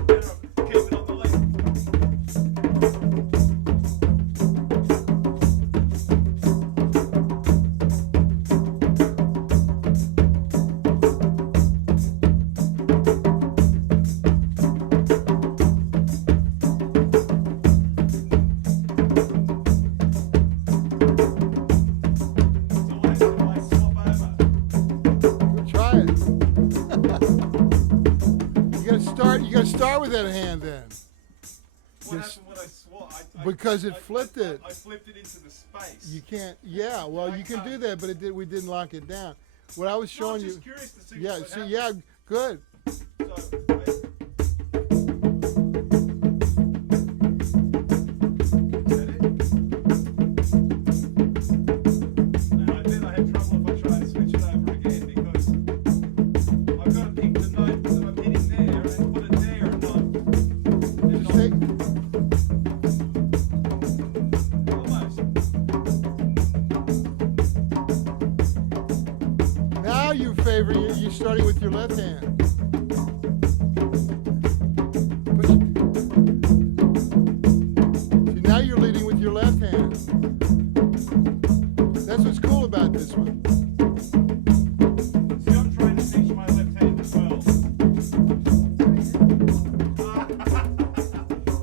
That's it. Keep it on the left. Try it. You gotta start with that hand then. What Just- happened when I swore? Because it flipped it. I flipped it into the space. You can't. Yeah, well, you can do that, but we didn't lock it down. What I was No, I'm showing just you. curious to see Yeah. what See. happened. Yeah. Good. Is that it? And I bet I had trouble if I tried to switch it over again because I've got to pick the note that I'm hitting there and put it there and not. Just take. Almost. Now you favor. You're starting with your left hand. See, now you're leading with your left hand. That's what's cool about this one. See, I'm trying to teach my left hand as well.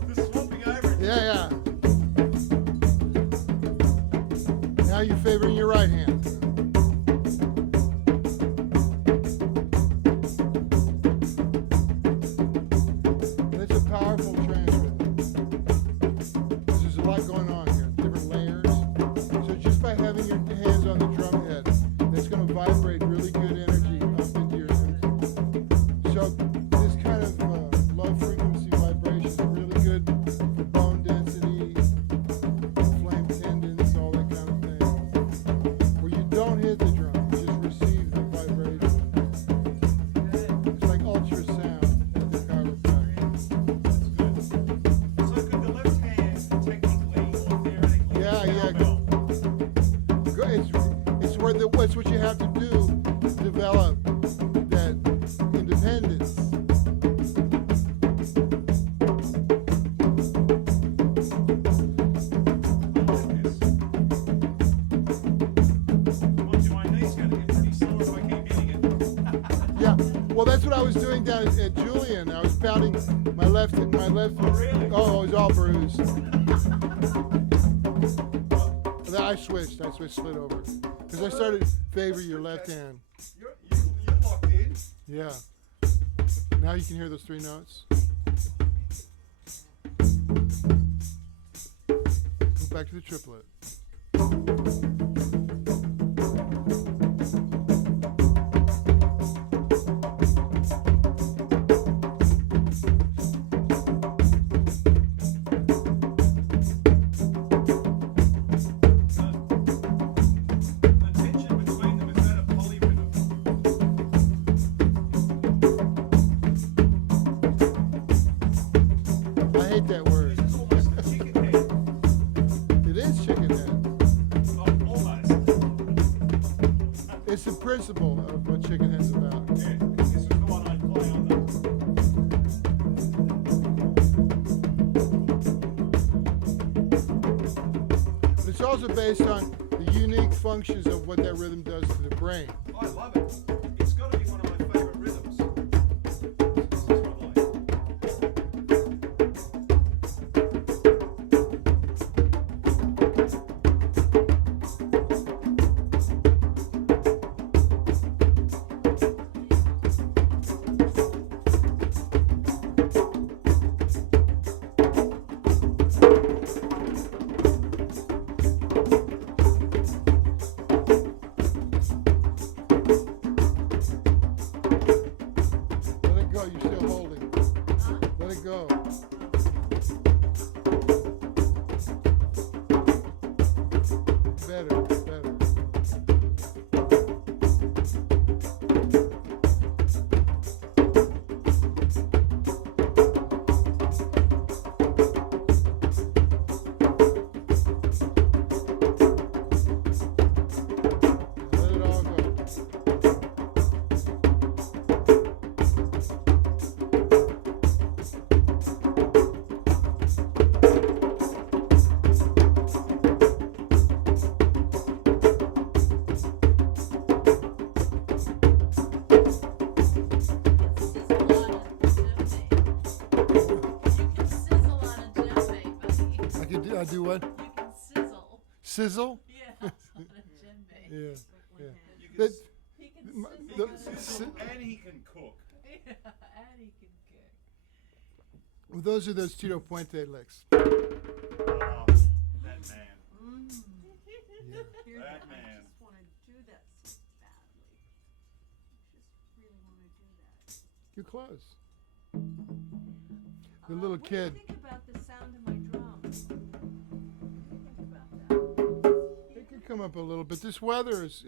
The swapping over. Yeah. Now you're favoring your right hand. And it's a powerful transfer. There's a lot going on here, different layers. So just by having your hands on the drum head, that's going to vibrate really good energy up into your. So this kind of low frequency vibration is really good for bone density, flame tendons, all that kind of thing. Where you don't hit the drum, you just receive the vibration. It's like ultrasound at the chiropractor. So could the left hand technically or theoretically Yeah, be yeah. cowbell? It's where it's what you have to do to develop that independence. My knee's going to get pretty sore if I keep hitting it. Yeah. Well, that's what I was doing down at Julian. I was pounding my left. Oh, really? Oh, it was all bruised. Then I switched, slid over. Because I started to favor your left hand. You're locked in. Yeah. Now you can hear those three notes. Go back to the triplet. The tension between them, is that a polyrhythm? I hate that word. This is almost a chicken head. It is chicken head. Oh, almost. It's the principle of what chicken head's about. Yeah, this is the one I'd play on the. But it's also based on the unique functions of what that rhythm does to the brain. I love it. It's got to be one of my favorite rhythms. This is what I. could do what? You can sizzle. Sizzle? Yeah, on a djembe. Yeah. With Yeah. one hand. You can That, He can M- sizzle. the- on a si- and he can cook. Yeah, and he can cook. well, those are those Tito Puente licks. Oh, that man. Yeah. Hear That I man. just want to do that so badly. I just really want to do that. You're close. The little what kid. do you think about the sound of my drums? What do you think about that? It could come up a little bit. This weather is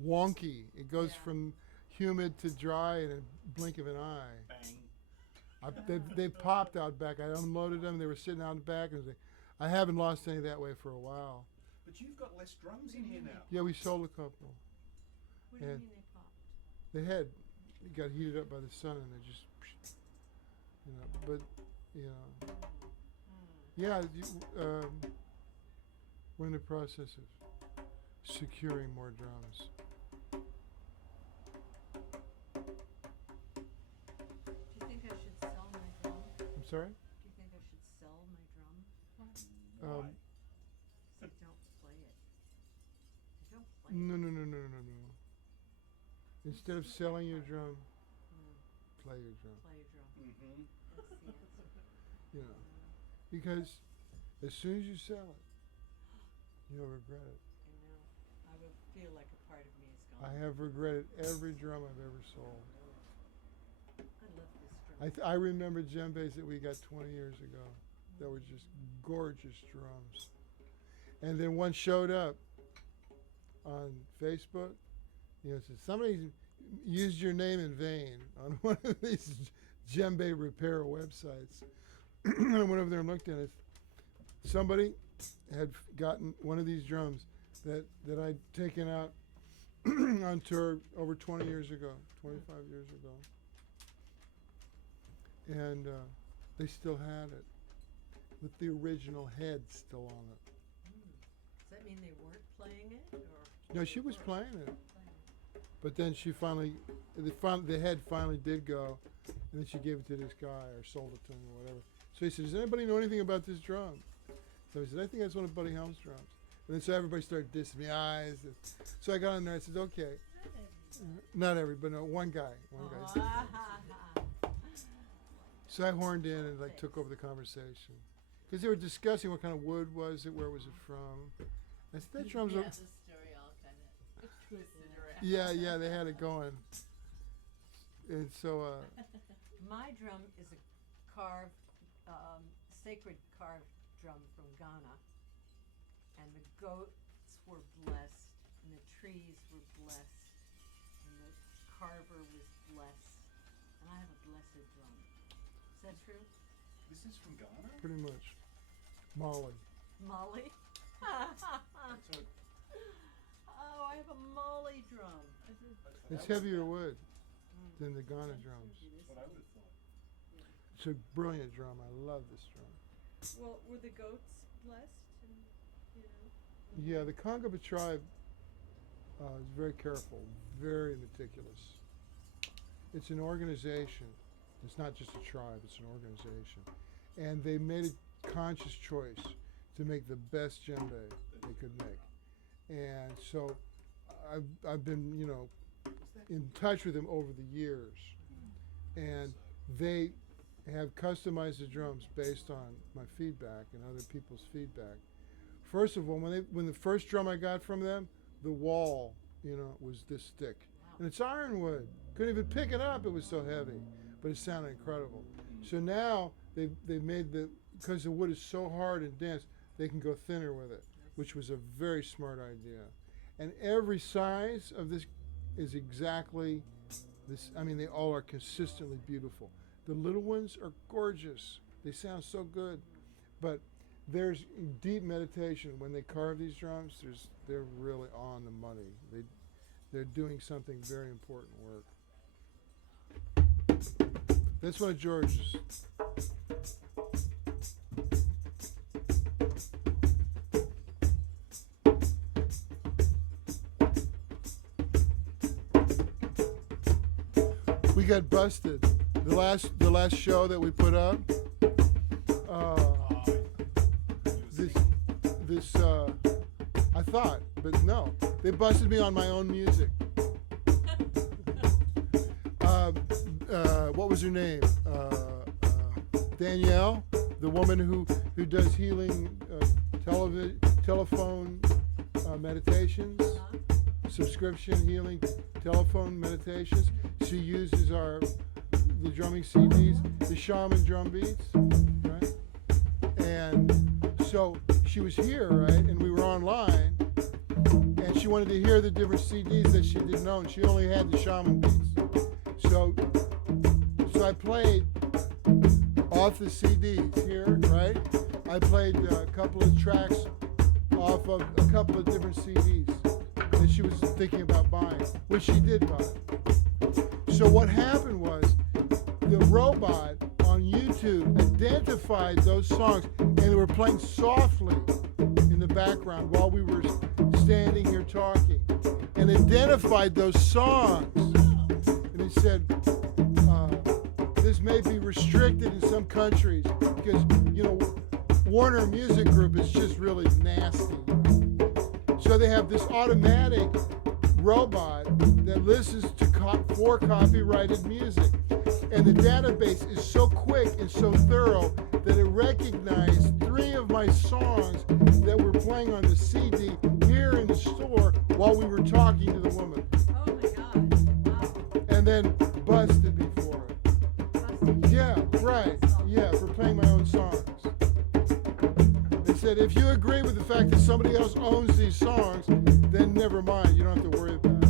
wonky. It goes Yeah. from humid to dry in a blink of an eye. Bang. They popped out back. I unloaded them. They were sitting out back. And I haven't lost any that way for a while. But you've got less drums in here now. Yeah, we sold a couple. What do you And- mean they popped? They had it got heated up by the sun and they just, but yeah, we're in the process of securing more drums. Do you think I should sell my drum? I'm sorry. Do you think I should sell my drum? Why? Because I don't play it. I don't play it. No. Instead of selling your drum, Mm, play your drum. play a drum. Mm-hmm. That's the answer. You know, because as soon as you sell it, you'll regret it. I know. I will feel like a part of me is gone. I have regretted every drum I've ever sold. I love this drum. I remember djembes that we got 20 years ago that were just gorgeous drums. And then one showed up on Facebook. Said somebody used your name in vain on one of these djembe repair websites. I went over there and looked at it. Somebody had gotten one of these drums that I'd taken out on tour over 20 years ago, 25 years ago. And they still had it with the original head still on it. Does that mean they weren't playing it, or? No, she was were playing it. playing it? But then she the head finally did go, and then she gave it to this guy or sold it to him or whatever. So he said, does anybody know anything about this drum? So he said, I think that's one of Buddy Helms' drums. And then so everybody started dissing me, so I got on there and I said, okay. Not everybody, no, one guy. Said, so I horned in and took over the conversation. Because they were discussing what kind of wood was it, where was it from. I said, that drum's Yeah, a... the story all kind of twisted around. Yeah, they had it going. And so, My drum is a carved, sacred carved drum from Ghana, and the goats were blessed, and the trees were blessed, and the carver was blessed, and I have a blessed drum. Is that true? This is from Ghana? pretty much. Molly. Molly? So Oh, I have a Molly drum. It's heavier wood than the Ghana drums. That's what I would have thought. It's a brilliant drum. I love this drum. Well, were the goats blessed? And, Yeah, the Kongaba tribe is very careful, very meticulous. It's an organization. It's not just a tribe, it's an organization. And they made a conscious choice to make the best djembe they could make. And so I've been, in touch with them over the years. And they have customized the drums based on my feedback and other people's feedback. First of all, when the first drum I got from them, the wall, was this thick. And it's ironwood. Couldn't even pick it up, it was so heavy. But it sounded incredible. So now they've made because the wood is so hard and dense, they can go thinner with it, which was a very smart idea. And every size of this is exactly this. I mean, they all are consistently beautiful. The little ones are gorgeous. They sound so good. But there's deep meditation when they carve these drums. They're really on the money. They're doing something very important work. That's one of George's. We got busted. The last show that we put up, this, I thought, but no. They busted me on my own music. What was her name? Danielle, the woman who does healing telephone meditations, subscription healing telephone meditations. She uses the drumming CDs, the shaman drum beats, right? And so she was here, right? And we were online, and she wanted to hear the different CDs that she didn't know, and she only had the shaman beats. So I played off the CDs here, right? I played a couple of tracks off of a couple of different CDs that she was thinking about buying, which she did buy. So what happened was the robot on YouTube identified those songs, and they were playing softly in the background while we were standing here talking, and identified those songs. And it said, this may be restricted in some countries because, Warner Music Group is just really nasty. So they have this automatic robot that listens to for copyrighted music. And the database is so quick and so thorough that it recognized 3 of my songs that were playing on the CD here in the store while we were talking to the woman. Oh my God! Wow. And then busted me for it. Busted you. Yeah, right. Yeah, for playing my own songs. They said, if you agree with the fact that somebody else owns these songs, then never mind. You don't have to worry about it.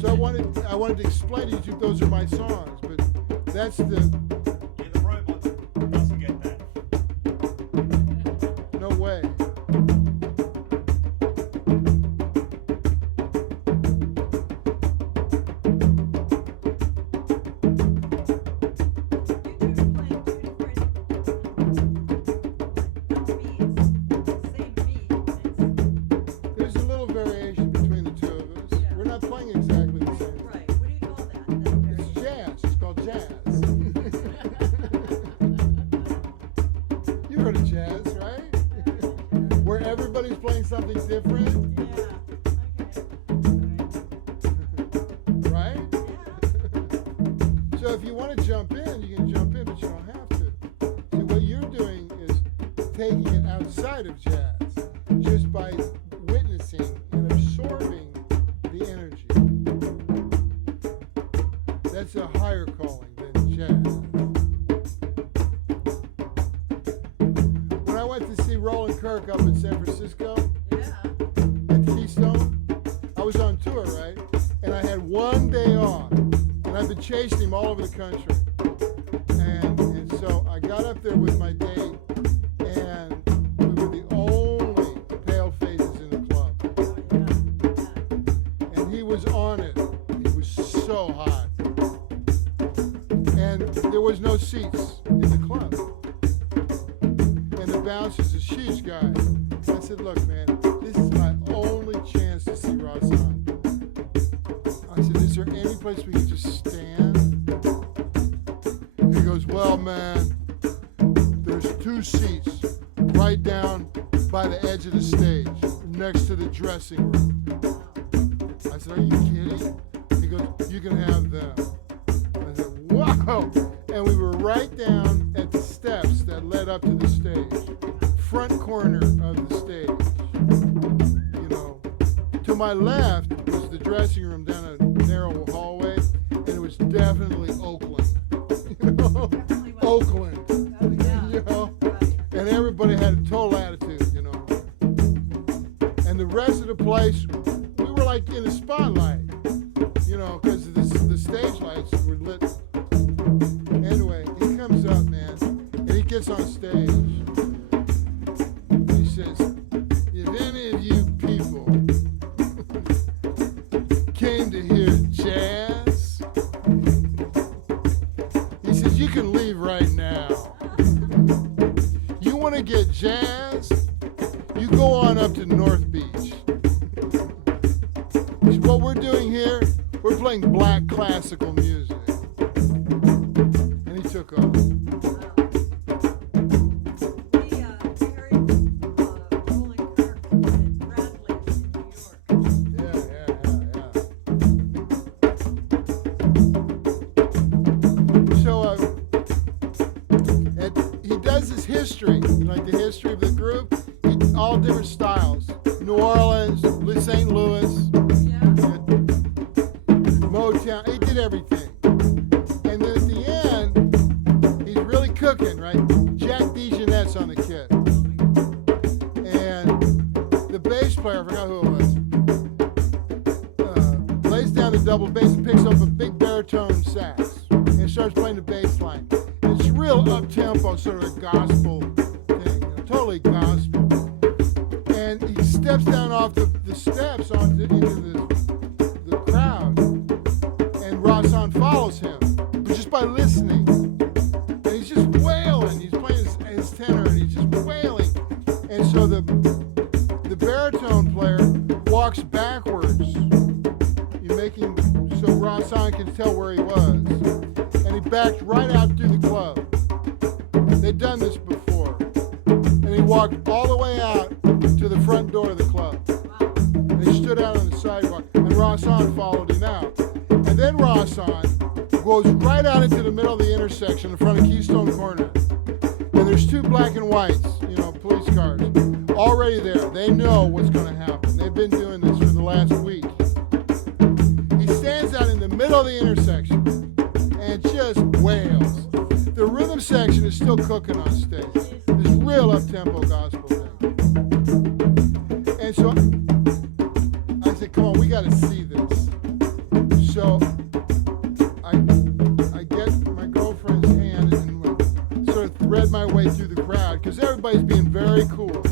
So I wanted to explain to you those are my songs, but that's the... Yeah, the robot doesn't get that. No way. There's a little variation between the two of us. Yeah. We're not playing exactly the same. Right. What do you call that? It's jazz. It's called jazz. You heard of jazz, right? Where everybody's playing something different, right? So if you want to jump in, you can jump in, but you don't have to. See, what you're doing is taking it outside of jazz just by witnessing and absorbing the energy. That's a higher calling than jazz. When I went to see Roland Kirk up in San Francisco at Keystone, I was on tour, right? And I had one day off, and I've been chasing him all over the country. And so I got up there with my date, and we were the only pale faces in the club. And he was on it. He was so hot. And there was no seats in the club. And the bouncer's a huge guy. I said, look, man, this is my only chance to see Razan. I said, is there any place we can just stand? And he goes, well, man, there's 2 seats right down by the edge of the stage, next to the dressing room. I said, are you kidding? He goes, you can have them. I said, wow! And we were right down at the steps that led up to the stage, front corner of the stage. To my left was the dressing room down a narrow hallway, and it was definitely Oakland. Oakland. And everybody had a total attitude, And the rest of the place, we were like in the spotlight, because the stage lights were lit. Anyway, he comes up, man, and he gets on stage. He says, if any of you people came to hear jazz, he says, you can leave right now. You want to get jazz? You go on up to North Beach. What we're doing here, we're playing black classical music. And he took off. history, like the history of the group, all different styles. New Orleans, St. Louis, Motown. He did everything. And then at the end, he's really cooking, right? Jack DeJohnette's on the kit. And the bass player, I forgot who it was, lays down the double bass and picks up a big baritone sax and starts playing the bass line. And it's real up-tempo, sort of a gospel thing, totally gospel. And he steps down off the steps into the crowd, and Rahsaan follows him, but just by listening. And he's just wailing. He's playing his tenor, and he's just wailing. And so the baritone player walks backwards, making so Rahsaan can tell where he was. And he backed right out through the club. They'd done this before. And he walked all the way out to the front door of the club. And he stood out on the sidewalk, and Rahsaan followed him out. And then Rahsaan goes right out into the middle of the intersection in front of Keystone Corner. And there's two black and whites, police cars, already there. They know what's going to happen. They've been doing this for the last week. He stands out in the middle of the intersection and just wails. The rhythm section is still cooking on stage. This real up-tempo gospel thing. And so I said, come on, we got to see this. So I get my girlfriend's hand and sort of thread my way through the crowd because everybody's being very cool.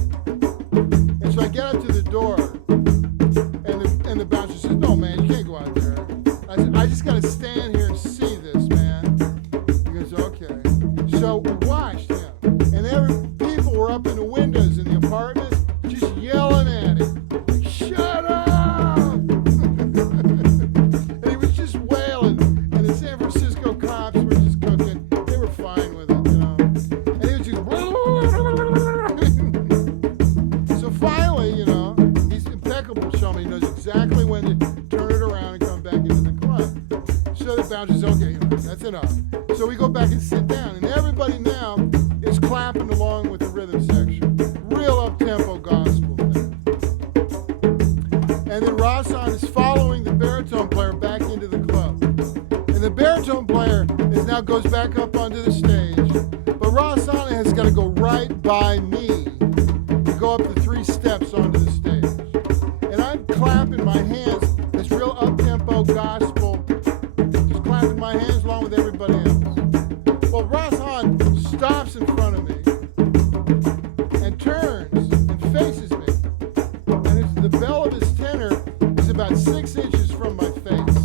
And so I get up to the door, and the bouncer says, no, man, you can't go out there. I said, I just got to stand here and see this, man. He goes, okay. So we watched him, and people were up in the windows in the apartments just yelling at him, like, shut up! And he was just wailing, and the San Francisco cops were just cooking. They were fine with it, And he was just, so finally, he's impeccable showman. He knows exactly when to turn it around and come back into the club. So the bouncer says, okay, that's enough. So we go back and sit down, and everybody now is clapping along with the rhythm section. Real up-tempo gospel thing. And then Rahsaan is following the baritone player back into the club. And the baritone player now goes back up onto the stage, but Rahsaan has got to go right by me to go up the 3 steps onto the stage. And I'm clapping my hands, this real up-tempo gospel, just clapping my hands along with everybody else. Well, Rahsaan stops in front of me and turns and faces me. And the bell of his tenor is about 6 inches from my face.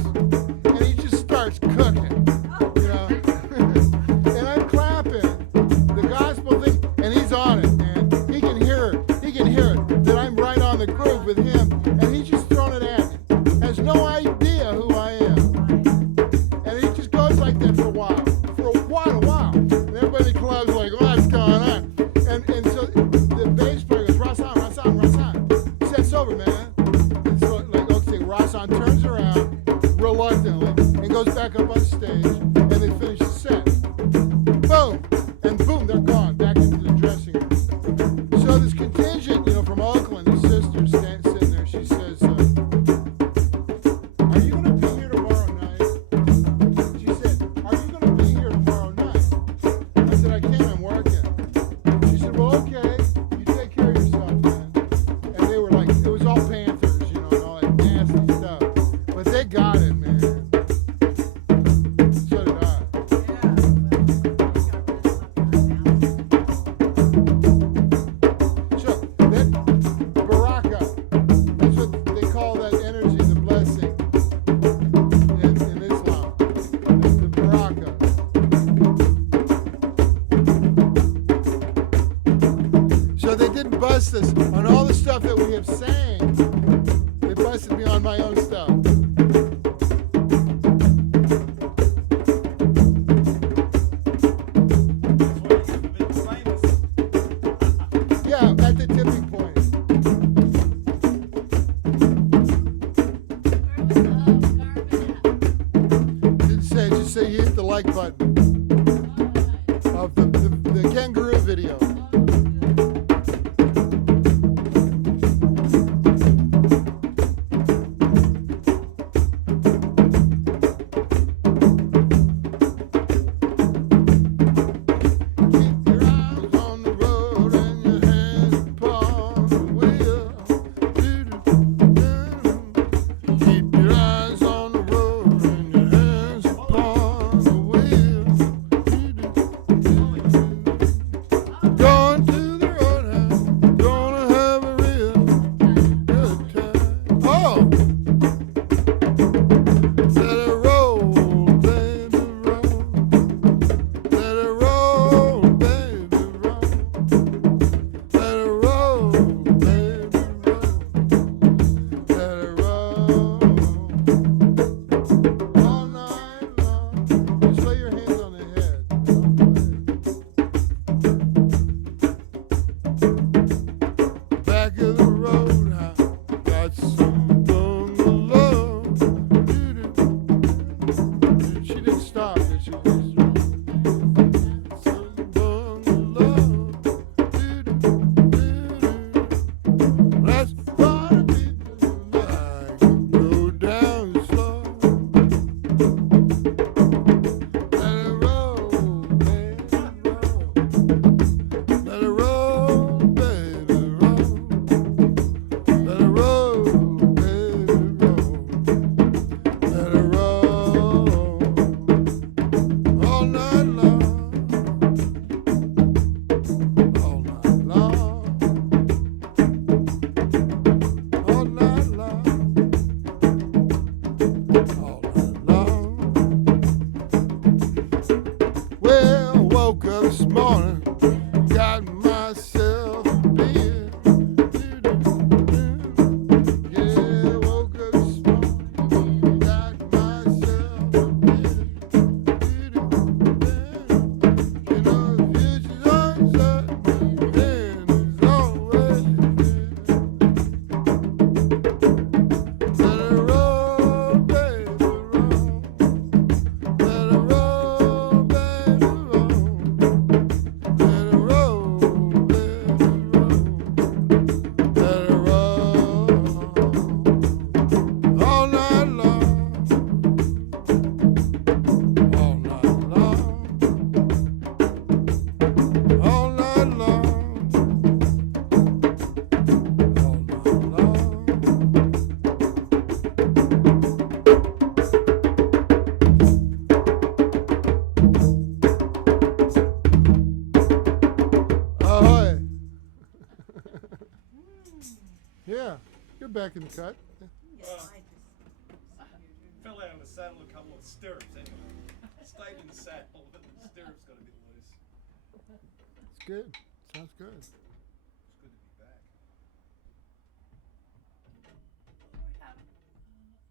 And he just starts cooking, And I'm clapping the gospel thing, and he's on it, man. He can hear it, that I'm right on the groove with him, and he's just throwing it at me. Has no idea who I am. And he just goes like that for a while. And everybody in the club's like, what's going on? And so the bass player goes, Rahsaan. Sets over, man. And so, okay, Rahsaan turns around reluctantly and goes back up on stage, and they finish the set. Boom! And boom, they're gone, back into the dressing room. So this contingent, from Oakland, his sister's sitting there, she says, are you going to be here tomorrow night? She said, are you going to be here tomorrow night? I said, I can't, I'm working. She said, well, okay, you take care of yourself, man. And they were like, it was all Panthers, and all that nasty stuff. But they got it, man. So did I. So, that baraka, that's what they call that energy, the blessing in Islam. The baraka. So they didn't bust us on all the stuff that we have sang. They busted me on my own stuff. Yeah, at the tipping point. Didn't say, just say you hit the like button of the kangaroo video. Yeah, you're back in the cut. Yeah, Well, I just. Fell out of the saddle a couple of stirrups anyway. Stayed in the saddle, but the stirrups got a bit loose. It's good. Sounds good. It's good to be back. We're having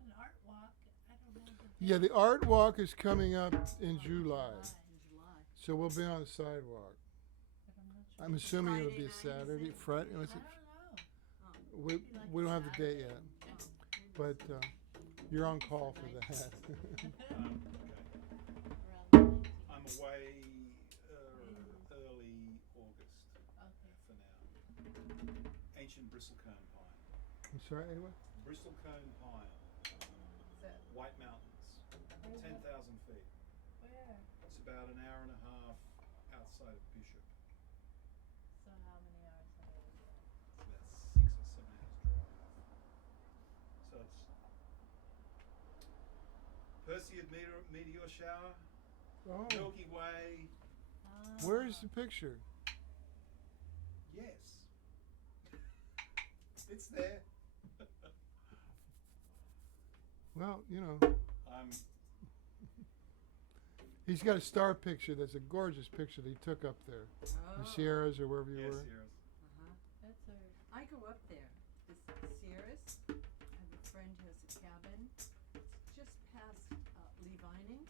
an art walk. I don't know. Yeah, the art walk is coming up in July, In July. so we'll be on the sidewalk. But I'm not sure. I'm assuming it'll be a Friday night, Saturday. is it? Friday. I don't know. Oh, We, Maybe like we don't have the date Saturday. yet, Oh, but you're on call for Nice. that. Okay. around the 19th. I'm away early August Okay. for now. Ancient bristlecone pine. I'm sorry, Ava? Bristlecone pine. Is that White Mountains. where is 10,000 it? feet. Where? It's about an hour and a half outside of Bishop. So how many hours are we there? It's about 6 or 7 hours drive. So it's Perseid meteor shower, Oh, Milky Way. where's the picture? Yes, it's there. Well, you know, I'm he's got a star picture. That's a gorgeous picture that he took up there, Oh. the Sierras or wherever you yes, were. Sierras. Uh-huh. That's our. I go up there. This Sierras. I have a friend who has a cabin. It's just past Lee Vining,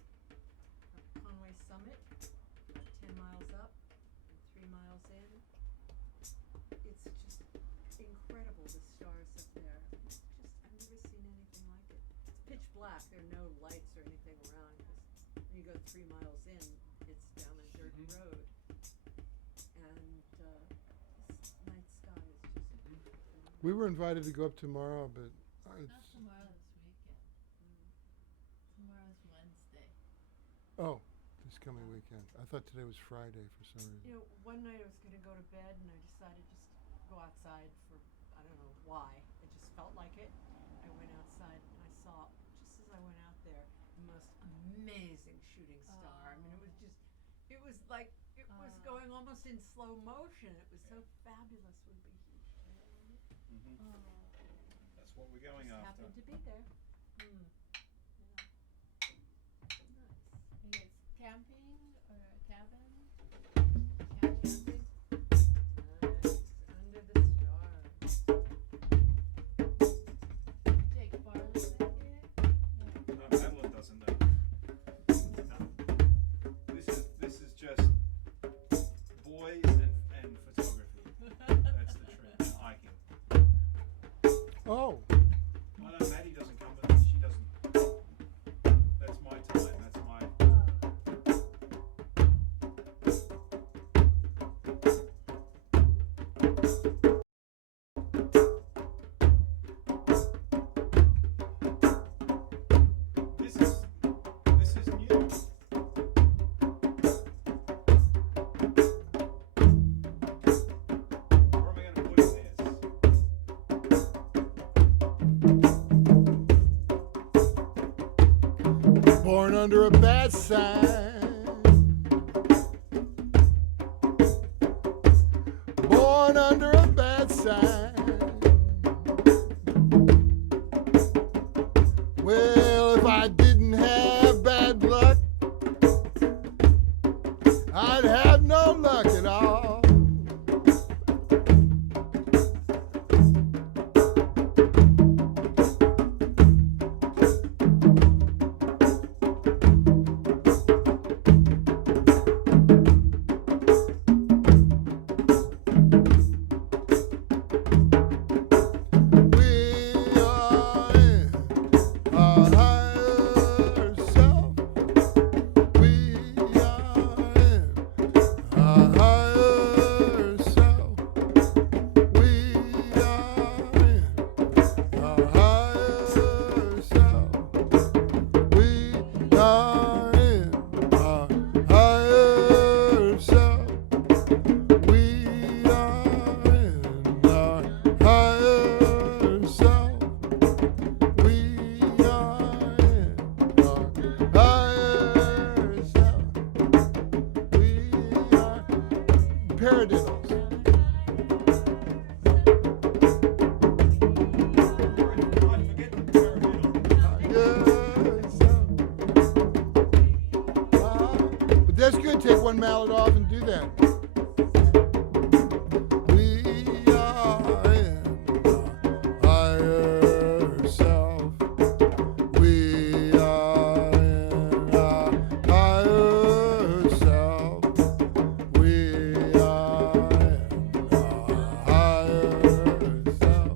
Conway Summit, about 10 miles up and 3 miles in. It's just incredible, the stars up there. It's just, I've never seen anything like it. It's pitch black. There are no lights or anything around because when you go 3 miles in, it's down a dirt Mhm. road. And this night sky is just phenomenal. We were invited to go up tomorrow, but Not it's, tomorrow, this weekend. Tomorrow's Wednesday. oh, this coming weekend. I thought today was Friday for some reason. You know, one night I was going to go to bed and I decided just go outside for, I don't know why. I just felt like it. I went outside and I saw, just as I went out there, the most amazing shooting star. I mean, it was just, it was like, it was going almost in slow motion. It was so fabulous with the huge tail on it. Mhm. Oh. That's what we're going Just after. happened to be there. Yeah. Nice. Are you guys camping or a cabin? Camping? Nice. Under the stars. Jake Farley with you? No. No, Madeline doesn't know. No. This is just boys and photography. That's the trip. And hiking. Oh, I know Maddie doesn't come with us. She doesn't. That's my time. That's my. This is new. Where am I going to put this? born under a bad sign. Born under a bad sign. Well, if I didn't have bad luck, I'd have no luck at all. We are in our higher self. We are in our higher self. We are in our higher self. We are in our higher self. We are in our higher self. We are in our higher self. We are paradiddles. mallet off and do that. We are in the higher self. We are in our higher self. We are in our higher self.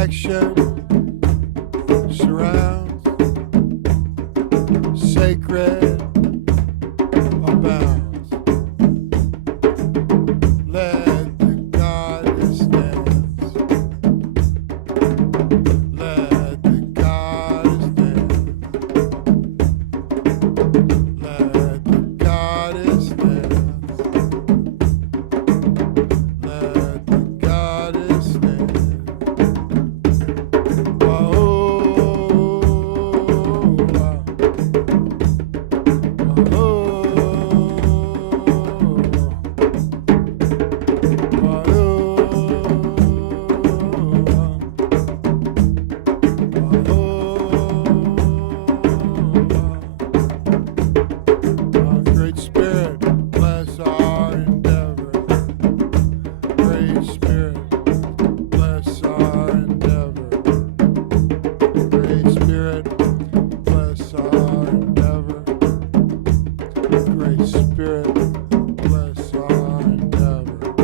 protection surrounds, sacred abounds. Let the goddess dance. Let the goddess dance. Let the goddess dance. Let the goddess dance. Oh, Great Spirit, bless our endeavor. Great Spirit, bless our endeavor. Great Spirit, bless our endeavor. Great Spirit, bless our endeavor.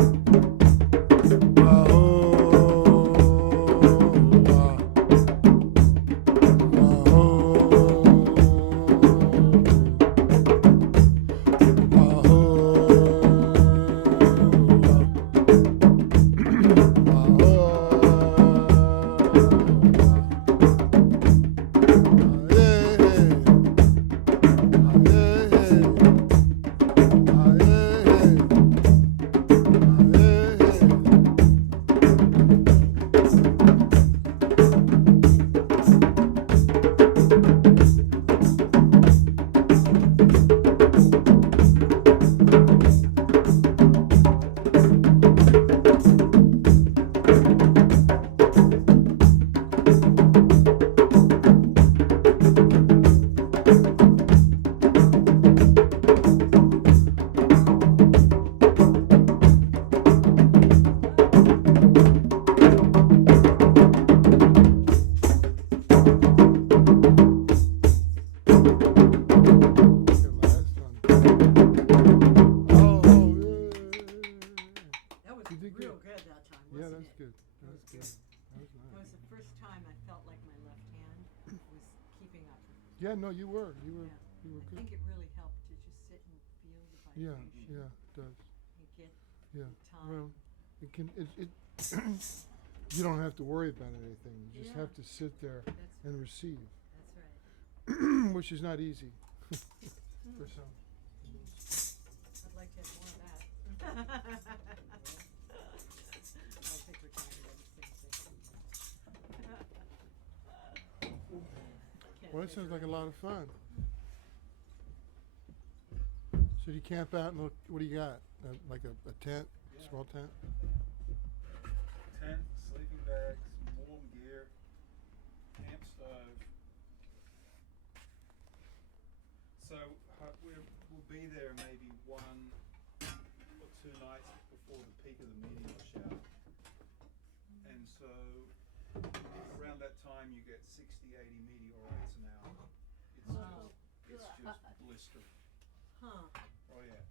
That was You did real good. good that time, Yeah, wasn't that's it? good. That was good. That was That was nice. the first time I felt like my left hand was keeping up. Yeah, no, you were. You were. Yeah. You were I good. think it really helped to just sit and feel the Yeah, vibration yeah, it does. and get Yeah. the time. Well, it can. It. You don't have to worry about anything. You just Yeah. have to sit there That's and receive, That's right. which is not easy for some. I'd like to have more of that. I think we're talking about the same thing. Well, that sounds like a lot of fun. So do you camp out and look? What do you got? Like a tent, Yeah. small tent? Tent, sleeping bags, warm gear, camp stove. So we'll be there maybe 1 or 2 nights before the peak of the meteor shower. And so around that time you get 60, 80 meteorites an hour. Wow. It's just blistering. Huh. Oh yeah.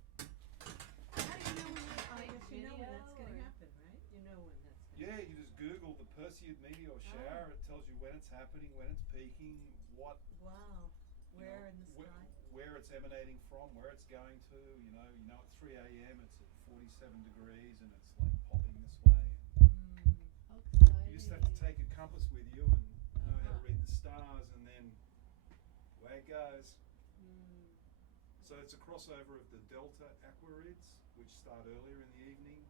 How do you know when that, I guess you know when Video that's gonna or- happen, right? You know when that's gonna Yeah, you just Google the Perseid meteor shower. It tells you when it's happening, when it's peaking, what Wow. you Where know, in the sky? where it's emanating from, where it's going to. You know at 3 a.m. it's at 47 degrees and it's like popping this way. How exciting. You just have to take a compass with you and know how to read the stars, and then away it goes. So it's a crossover of the delta aquarids, which start earlier in the evening.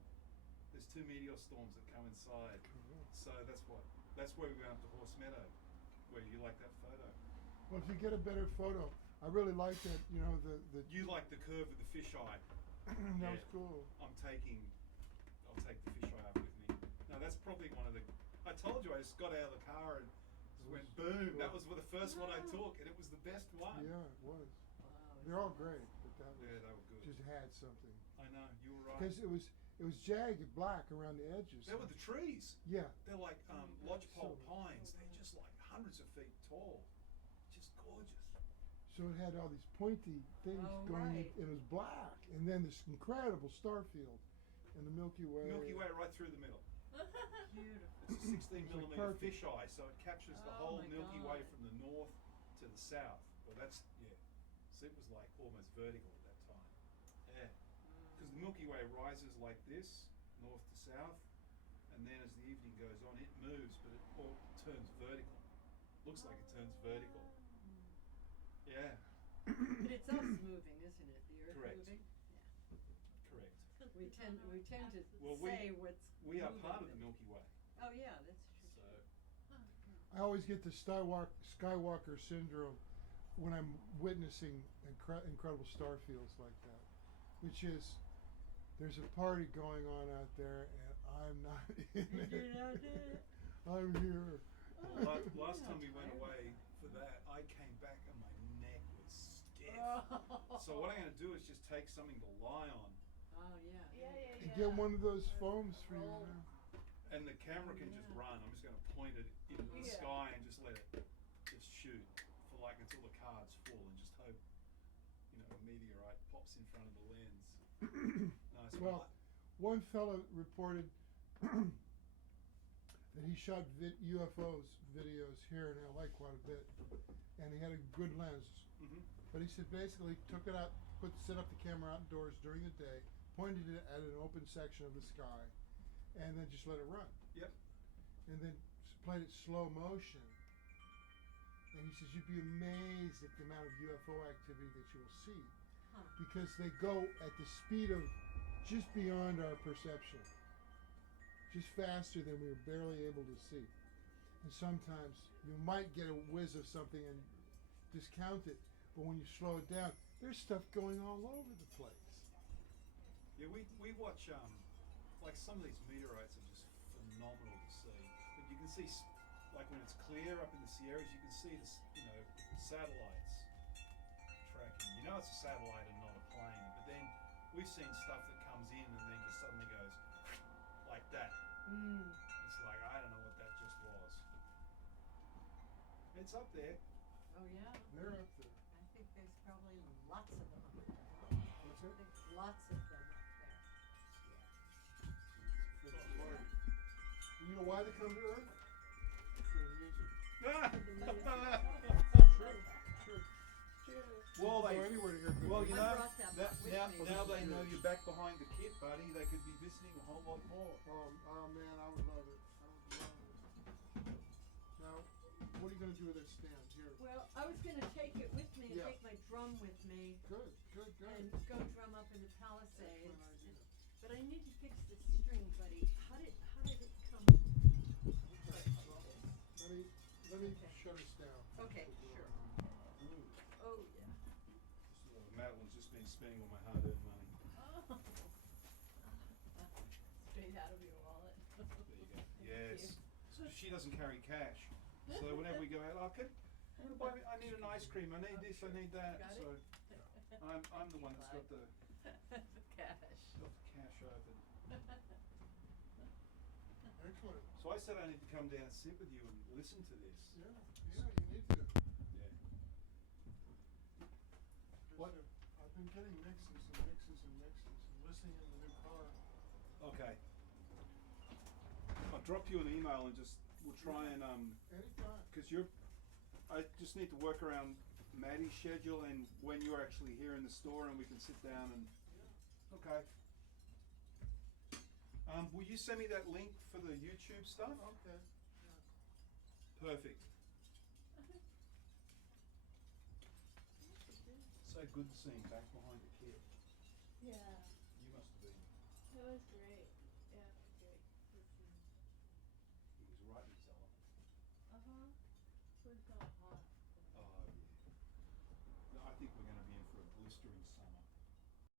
There's 2 meteor storms that coincide. So that's where we went up to Horse Meadow, where you like that photo. Well, if you get a better photo, I really like that. You know the. You like the curve of the fisheye. That was Yeah. cool. I'll take the fisheye up with me. No, that's probably one of the. I told you I just got out of the car and just went boom. That was the first one I took, and it was the best one. Yeah, it was. Wow. They're all great, but that was Yeah, they were good. just had something. I know, you were right. Because it was jagged black around the edges. They were the trees. Yeah. They're like lodgepole So- pines. They're just like hundreds of feet tall. Just gorgeous. So it had all these pointy things Oh, going, right. and it was black, and then this incredible star field, and the Milky Way. Milky Way right through the middle. Beautiful. It's a 16 It's like millimeter perfect. fisheye, so it captures the Oh whole my Milky Way God. from the north to the south. Well, that's, yeah. So it was like almost vertical at that time. Yeah. Because the Milky Way rises like this, north to south, and then as the evening goes on, it moves, but it all turns vertical. Looks like it turns vertical. Yeah, But it's us moving, isn't it? The Earth Correct. moving. correct. We tend to Well, say what's. We are moving part of the then. Milky Way. Oh yeah, that's true. So, I always get the Skywalker syndrome when I'm witnessing incredible star fields like that, which is there's a party going on out there and I'm not in it. You're not it. I'm here. well, last You're time not we went tired away of that. for that, I came back and my neck was stiff. Oh. So what I'm going to do is just take something to lie on, Oh yeah. And get one of those foams for you Roll. now. and the camera can just Yeah. run. I'm just going to point it into the Yeah. sky and just let it just shoot for like until the card's full, and just hope, a meteorite pops in front of the lens. Nice. Well, one fellow reported that he shot UFOs videos here in LA quite a bit, and he had a good lens. Mm-hmm. But he said basically took it out, set up the camera outdoors during the day, pointed it at an open section of the sky, and then just let it run. Yep. And then played it slow motion. And he says you'd be amazed at the amount of UFO activity that you will see, Huh. because they go at the speed of just beyond our perception, just faster than we were barely able to see. And sometimes you might get a whiz of something and discount it, but when you slow it down, there's stuff going all over the place. Yeah, we watch like some of these meteorites are just phenomenal to see. But you can see like when it's clear up in the Sierras, you can see this, satellites tracking. You know it's a satellite and not a plane. But then we've seen stuff that comes in and then just suddenly goes like that. Mm. It's like I don't know what that just was. It's up there. Oh yeah. They're up there. I think there's probably lots of them up there. What's that? There's lots of them up there. Pretty large. You know why they come to Earth? For the music. True. Well, Go they. anywhere to hear good Well, music. you I know, brought that now, with now, me. now they This is know good. you're back behind the kit, buddy. They could be visiting a whole lot more. Oh man, I would love it. I would love it. Now, what are you gonna do with that stand here? Well, I was gonna take it with me and Yeah. take my drum with me Good. and go drum up in the Palisades. Excellent idea. But I need to fix this string, buddy. How did it come? Let me Okay. shut us down. Okay, sure. Oh yeah. Madeline's just been spending all my hard-earned money. Oh. Straight out of your wallet. There you go. Thank Yes. you. So she doesn't carry cash. So whenever we go out, I need an ice cream. I need this. I need that. Got So it? I'm the one that's got the Cash. cash open. Excellent. So I said I need to come down and sit with you and listen to this. Yeah, you need to. Yeah. What? I've been getting mixes and listening in the new car. Okay. I'll drop you an email and we'll try and Anytime. because I just need to work around Maddie's schedule and when you're actually here in the store and we can sit down and. Okay. Will you send me that link for the YouTube stuff? Okay. Perfect. So good seeing back behind the kid. Yeah, You must have been. it was great. Yeah, it was great. He was right in his element. It was so hot. Oh yeah. No, I think we're going to be in for a blistering summer.